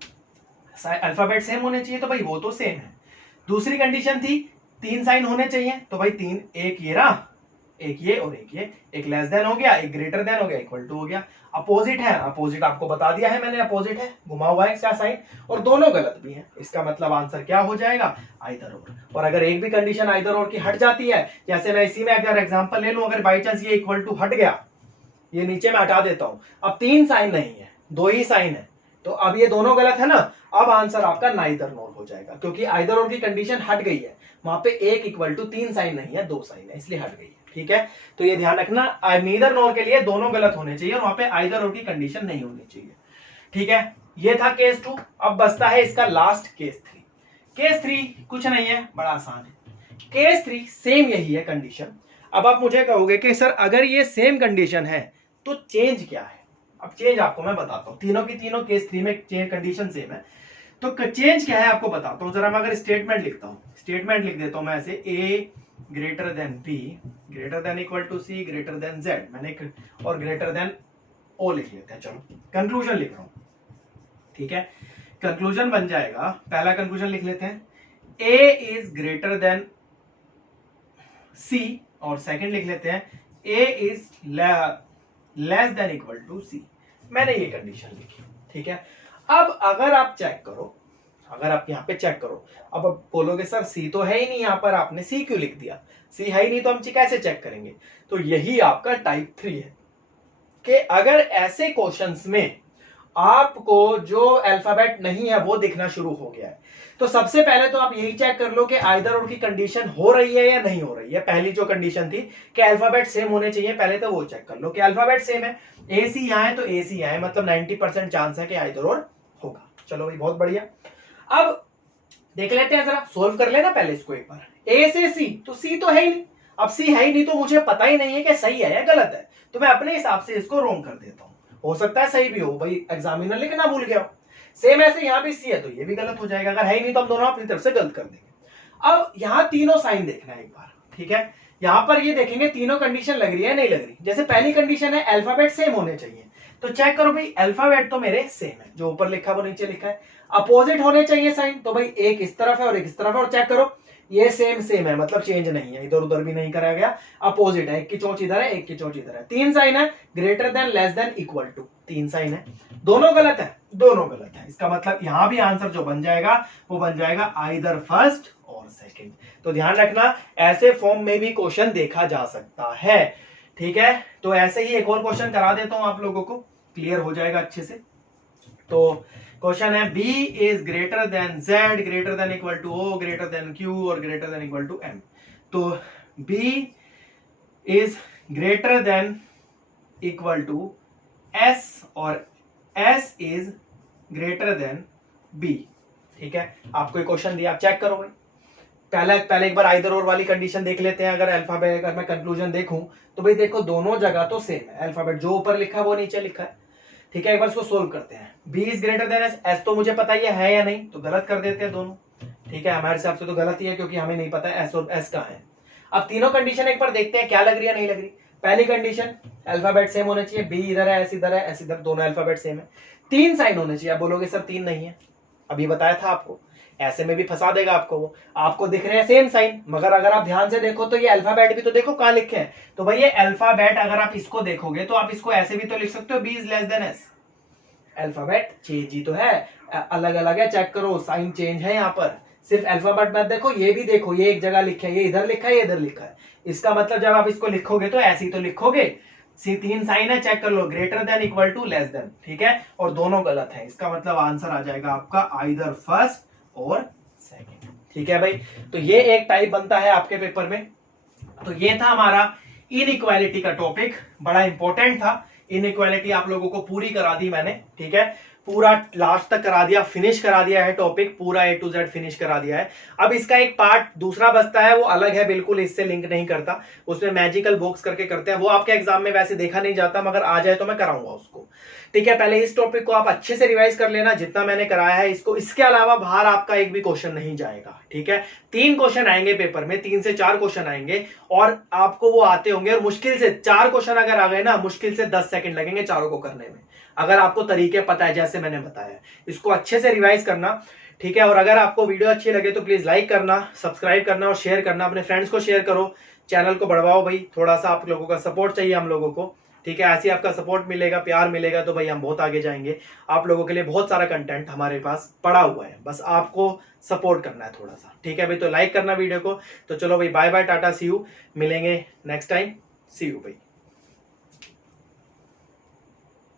अल्फाबेट सेम होने चाहिए, तो भाई वो तो सेम है। दूसरी कंडीशन थी 3 साइन होने चाहिए, तो भाई 3, एक ये रहा, एक ये और एक ये, एक लेस देन हो गया, एक ग्रेटर देन हो गया, इक्वल टू हो गया। अपोजिट है, अपोजिट आपको बता दिया है मैंने, अपोजिट है, घुमा हुआ है क्या साइन, और दोनों गलत भी हैं। इसका मतलब आंसर क्या हो जाएगा, आइदर और अगर एक भी कंडीशन आइदर और की हट जाती है, जैसे मैं इसी में अगर एग्जांपल ले लूं, अगर बाई चांस ये इक्वल टू हट गया, ये नीचे में हटा देता हूं, अब 3 साइन नहीं है, 2 ही साइन है, तो अब ये दोनों गलत है ना। अब आंसर आपका नाइदर नोर हो जाएगा, क्योंकि आइदर और की कंडीशन हट गई है, वहां पे 1 इक्वल टू 3 साइन नहीं है, 2 साइन है, इसलिए हट गई है। ठीक है, तो ये ध्यान रखना, नीदर नोर के लिए दोनों गलत होने चाहिए और वहां पे आइदर और की कंडीशन नहीं होनी चाहिए। ठीक है, ये था केस 2। अब बचता है इसका लास्ट केस 3। केस 3 कुछ नहीं है, बड़ा आसान है। केस 3 सेम यही है कंडीशन। अब आप मुझे कहोगे कि सर अगर ये सेम कंडीशन है तो चेंज क्या है। अब चेंज आपको मैं बताता हूं, तीनों की तीनों केस 3 में कंडीशन सेम है, तो चेंज क्या है आपको बताता हूं। जरा मैं अगर स्टेटमेंट लिखता हूं, स्टेटमेंट लिख देता हूं मैं ऐसे, A greater than B greater than equal to C greater than Z, मैंने और ग्रेटर देन O लिख लेते हैं। चलो कंक्लूजन लिख रहा हूं। ठीक है, कंक्लूजन बन जाएगा, पहला कंक्लूजन लिख लेते हैं, A is greater than C, और सेकंड लिख लेते हैं A is less than equal to C। मैंने ये कंडीशन लिखी। ठीक है, अब अगर आप चेक करो, अगर आप यहाँ पे चेक करो, अब आप बोलोगे सर C तो है ही नहीं, यहाँ पर आपने C क्यों लिख दिया, C है ही नहीं तो हम कैसे चेक करेंगे। तो यही आपका टाइप 3 है कि अगर ऐसे क्वेश्चंस में आपको जो अल्फाबेट नहीं है वो दिखना शुरू हो गया है, तो सबसे पहले तो आप यही चेक कर लो कि आइदर और की कंडीशन हो रही है या नहीं हो रही है। पहली जो कंडीशन थी कि अल्फाबेट सेम होने चाहिए, पहले तो वो चेक कर लो कि अल्फाबेट सेम है, ए सी यहां है तो ए सी यहां है, मतलब 90% चांस है कि आइदर और होगा। चलो भाई बहुत बढ़िया। अब देख लेते हैं, जरा सोल्व कर लेना पहले इसको एक बार। ए से सी, तो सी तो है ही नहीं, अब सी है ही नहीं तो मुझे पता ही नहीं है कि सही है या गलत है, तो मैं अपने हिसाब से इसको रोंग कर देता हूं। हो सकता है सही भी हो, भाई एग्जामिनर लिखना भूल गया हो। सेम ऐसे यहां भी सी है तो ये भी गलत हो जाएगा, अगर है ही नहीं तो हम दोनों अपनी तरफ से गलत कर देंगे। अब यहां तीनों साइन देखना है एक बार। ठीक है, यहां पर ये देखेंगे तीनों कंडीशन लग रही है नहीं लग रही। जैसे पहली कंडीशन है अल्फाबेट सेम होने चाहिए, तो चेक करो भाई अल्फाबेट तो मेरे सेम है, जो ऊपर लिखा वो नीचे लिखा है। अपोजिट होने चाहिए साइन, तो भाई एक इस तरफ है और एक इस तरफ है, और चेक करो ये सेम सेम है, मतलब चेंज नहीं है, इधर उधर भी नहीं कराया गया, अपोजिट है, एक की चोंच इधर है एक की चोंच इधर है। 3 साइन है, greater than less than equal to, 3 sign है, दोनों गलत है, दोनों गलत है। इसका मतलब यहां भी आंसर जो बन जाएगा वो बन जाएगा आइदर फर्स्ट और सेकंड। तो ध्यान रखना ऐसे फॉर्म में भी क्वेश्चन देखा जा सकता है। ठीक है, तो ऐसे ही एक और क्वेश्चन करा देता हूं आप लोगों को, क्लियर हो जाएगा अच्छे से। तो क्वेश्चन है B is greater than Z greater than equal to O greater than Q और greater than equal to M। तो B is greater than equal to S और S is greater than B। ठीक है, आपको एक question दिया, आप check करो भाई। पहले एक बार आइदर और वाली कंडीशन देख लेते हैं। अगर अल्फाबेट, अगर मैं कंक्लूजन देखूं तो भाई देखो दोनों जगह तो सेम है, अल्फाबेट जो ऊपर लिखा है वो नीचे लिखा है। ठीक है, एक बार इसको सोल्व करते हैं। B is greater than S, S तो मुझे पता ही है या नहीं, तो गलत कर देते हैं दोनों। ठीक है, हमारे हिसाब से तो गलत ही है क्योंकि हमें नहीं पता S और S कहां है। अब तीनों कंडीशन एक बार देखते हैं क्या लग रही है नहीं लग रही। पहली कंडीशन अल्फाबेट सेम होने चाहिए, B इधर है S इधर है S इधर, दोनों अल्फाबेट सेम है। 3 साइन होने चाहिए। आप बोलोगे सर 3 नहीं है, अभी बताया था आपको, ऐसे में भी फंसा देगा आपको वो। आपको दिख रहे हैं सेम साइन, मगर अगर आप ध्यान से देखो तो ये अल्फाबेट भी तो देखो कहां लिखे हैं। तो भाई ये अल्फाबेट अगर आप इसको देखोगे तो आप इसको ऐसे भी तो लिख सकते हो, B is less than S। Alphabet change ही तो है, अलग अलग है, चेक करो साइन चेंज है यहाँ पर। सिर्फ अल्फाबेट मत देखो, ये भी देखो, ये एक जगह लिखा है, ये इधर लिखा है, ये इधर लिखा है। इसका मतलब जब आप इसको लिखोगे तो ऐसे ही तो लिखोगे। 3 साइन है, चेक कर लो, greater than equal to less than. ठीक है, और दोनों गलत है। इसका मतलब आंसर आ जाएगा आपका आइदर फर्स्ट और सेकंड। ठीक है भाई, तो ये एक टाइप बनता है आपके पेपर में। तो ये था हमारा इनइक्वालिटी का टॉपिक, बड़ा इंपॉर्टेंट था। इनइक्वालिटी आप लोगों को पूरी करा दी मैंने। ठीक है, पूरा लास्ट तक करा दिया, फिनिश करा दिया है टॉपिक, पूरा A to Z फिनिश करा दिया है। अब इसका एक पार्ट दूसरा बचता है, वो अलग है, बिल्कुल इससे लिंक नहीं करता, उसमें मैजिकल बॉक्स करके करते हैं, वो आपके एग्जाम में वैसे देखा नहीं जाता, मगर आ जाए तो मैं कराऊंगा उसको। ठीक है, पहले इस टॉपिक को आप अच्छे से रिवाइज कर लेना जितना मैंने कराया है इसको, इसके अलावा बाहर आपका एक भी क्वेश्चन नहीं जाएगा। ठीक है, 3 क्वेश्चन आएंगे पेपर में, 3 से 4 क्वेश्चन आएंगे और आपको वो आते होंगे, और मुश्किल से 4 क्वेश्चन अगर आ गए ना, मुश्किल से 10 सेकंड लगेंगे चारों को करने में, अगर आपको तरीके पता है जैसे मैंने बताया। इसको अच्छे से रिवाइज करना। ठीक है, और अगर आपको वीडियो अच्छी लगे तो प्लीज लाइक करना, सब्सक्राइब करना और शेयर करना, अपने फ्रेंड्स को शेयर करो, चैनल को बढ़वाओ भाई, थोड़ा सा आप लोगों का सपोर्ट चाहिए हम लोगों को। ठीक है, ऐसे आपका सपोर्ट मिलेगा, प्यार मिलेगा तो भाई हम बहुत आगे जाएंगे। आप लोगों के लिए बहुत सारा कंटेंट हमारे पास पड़ा हुआ है, बस आपको सपोर्ट करना है थोड़ा सा। ठीक है भाई, तो लाइक करना वीडियो को। तो चलो भाई, bye bye, tata, see you, मिलेंगे नेक्स्ट टाइम, सी यू भाई।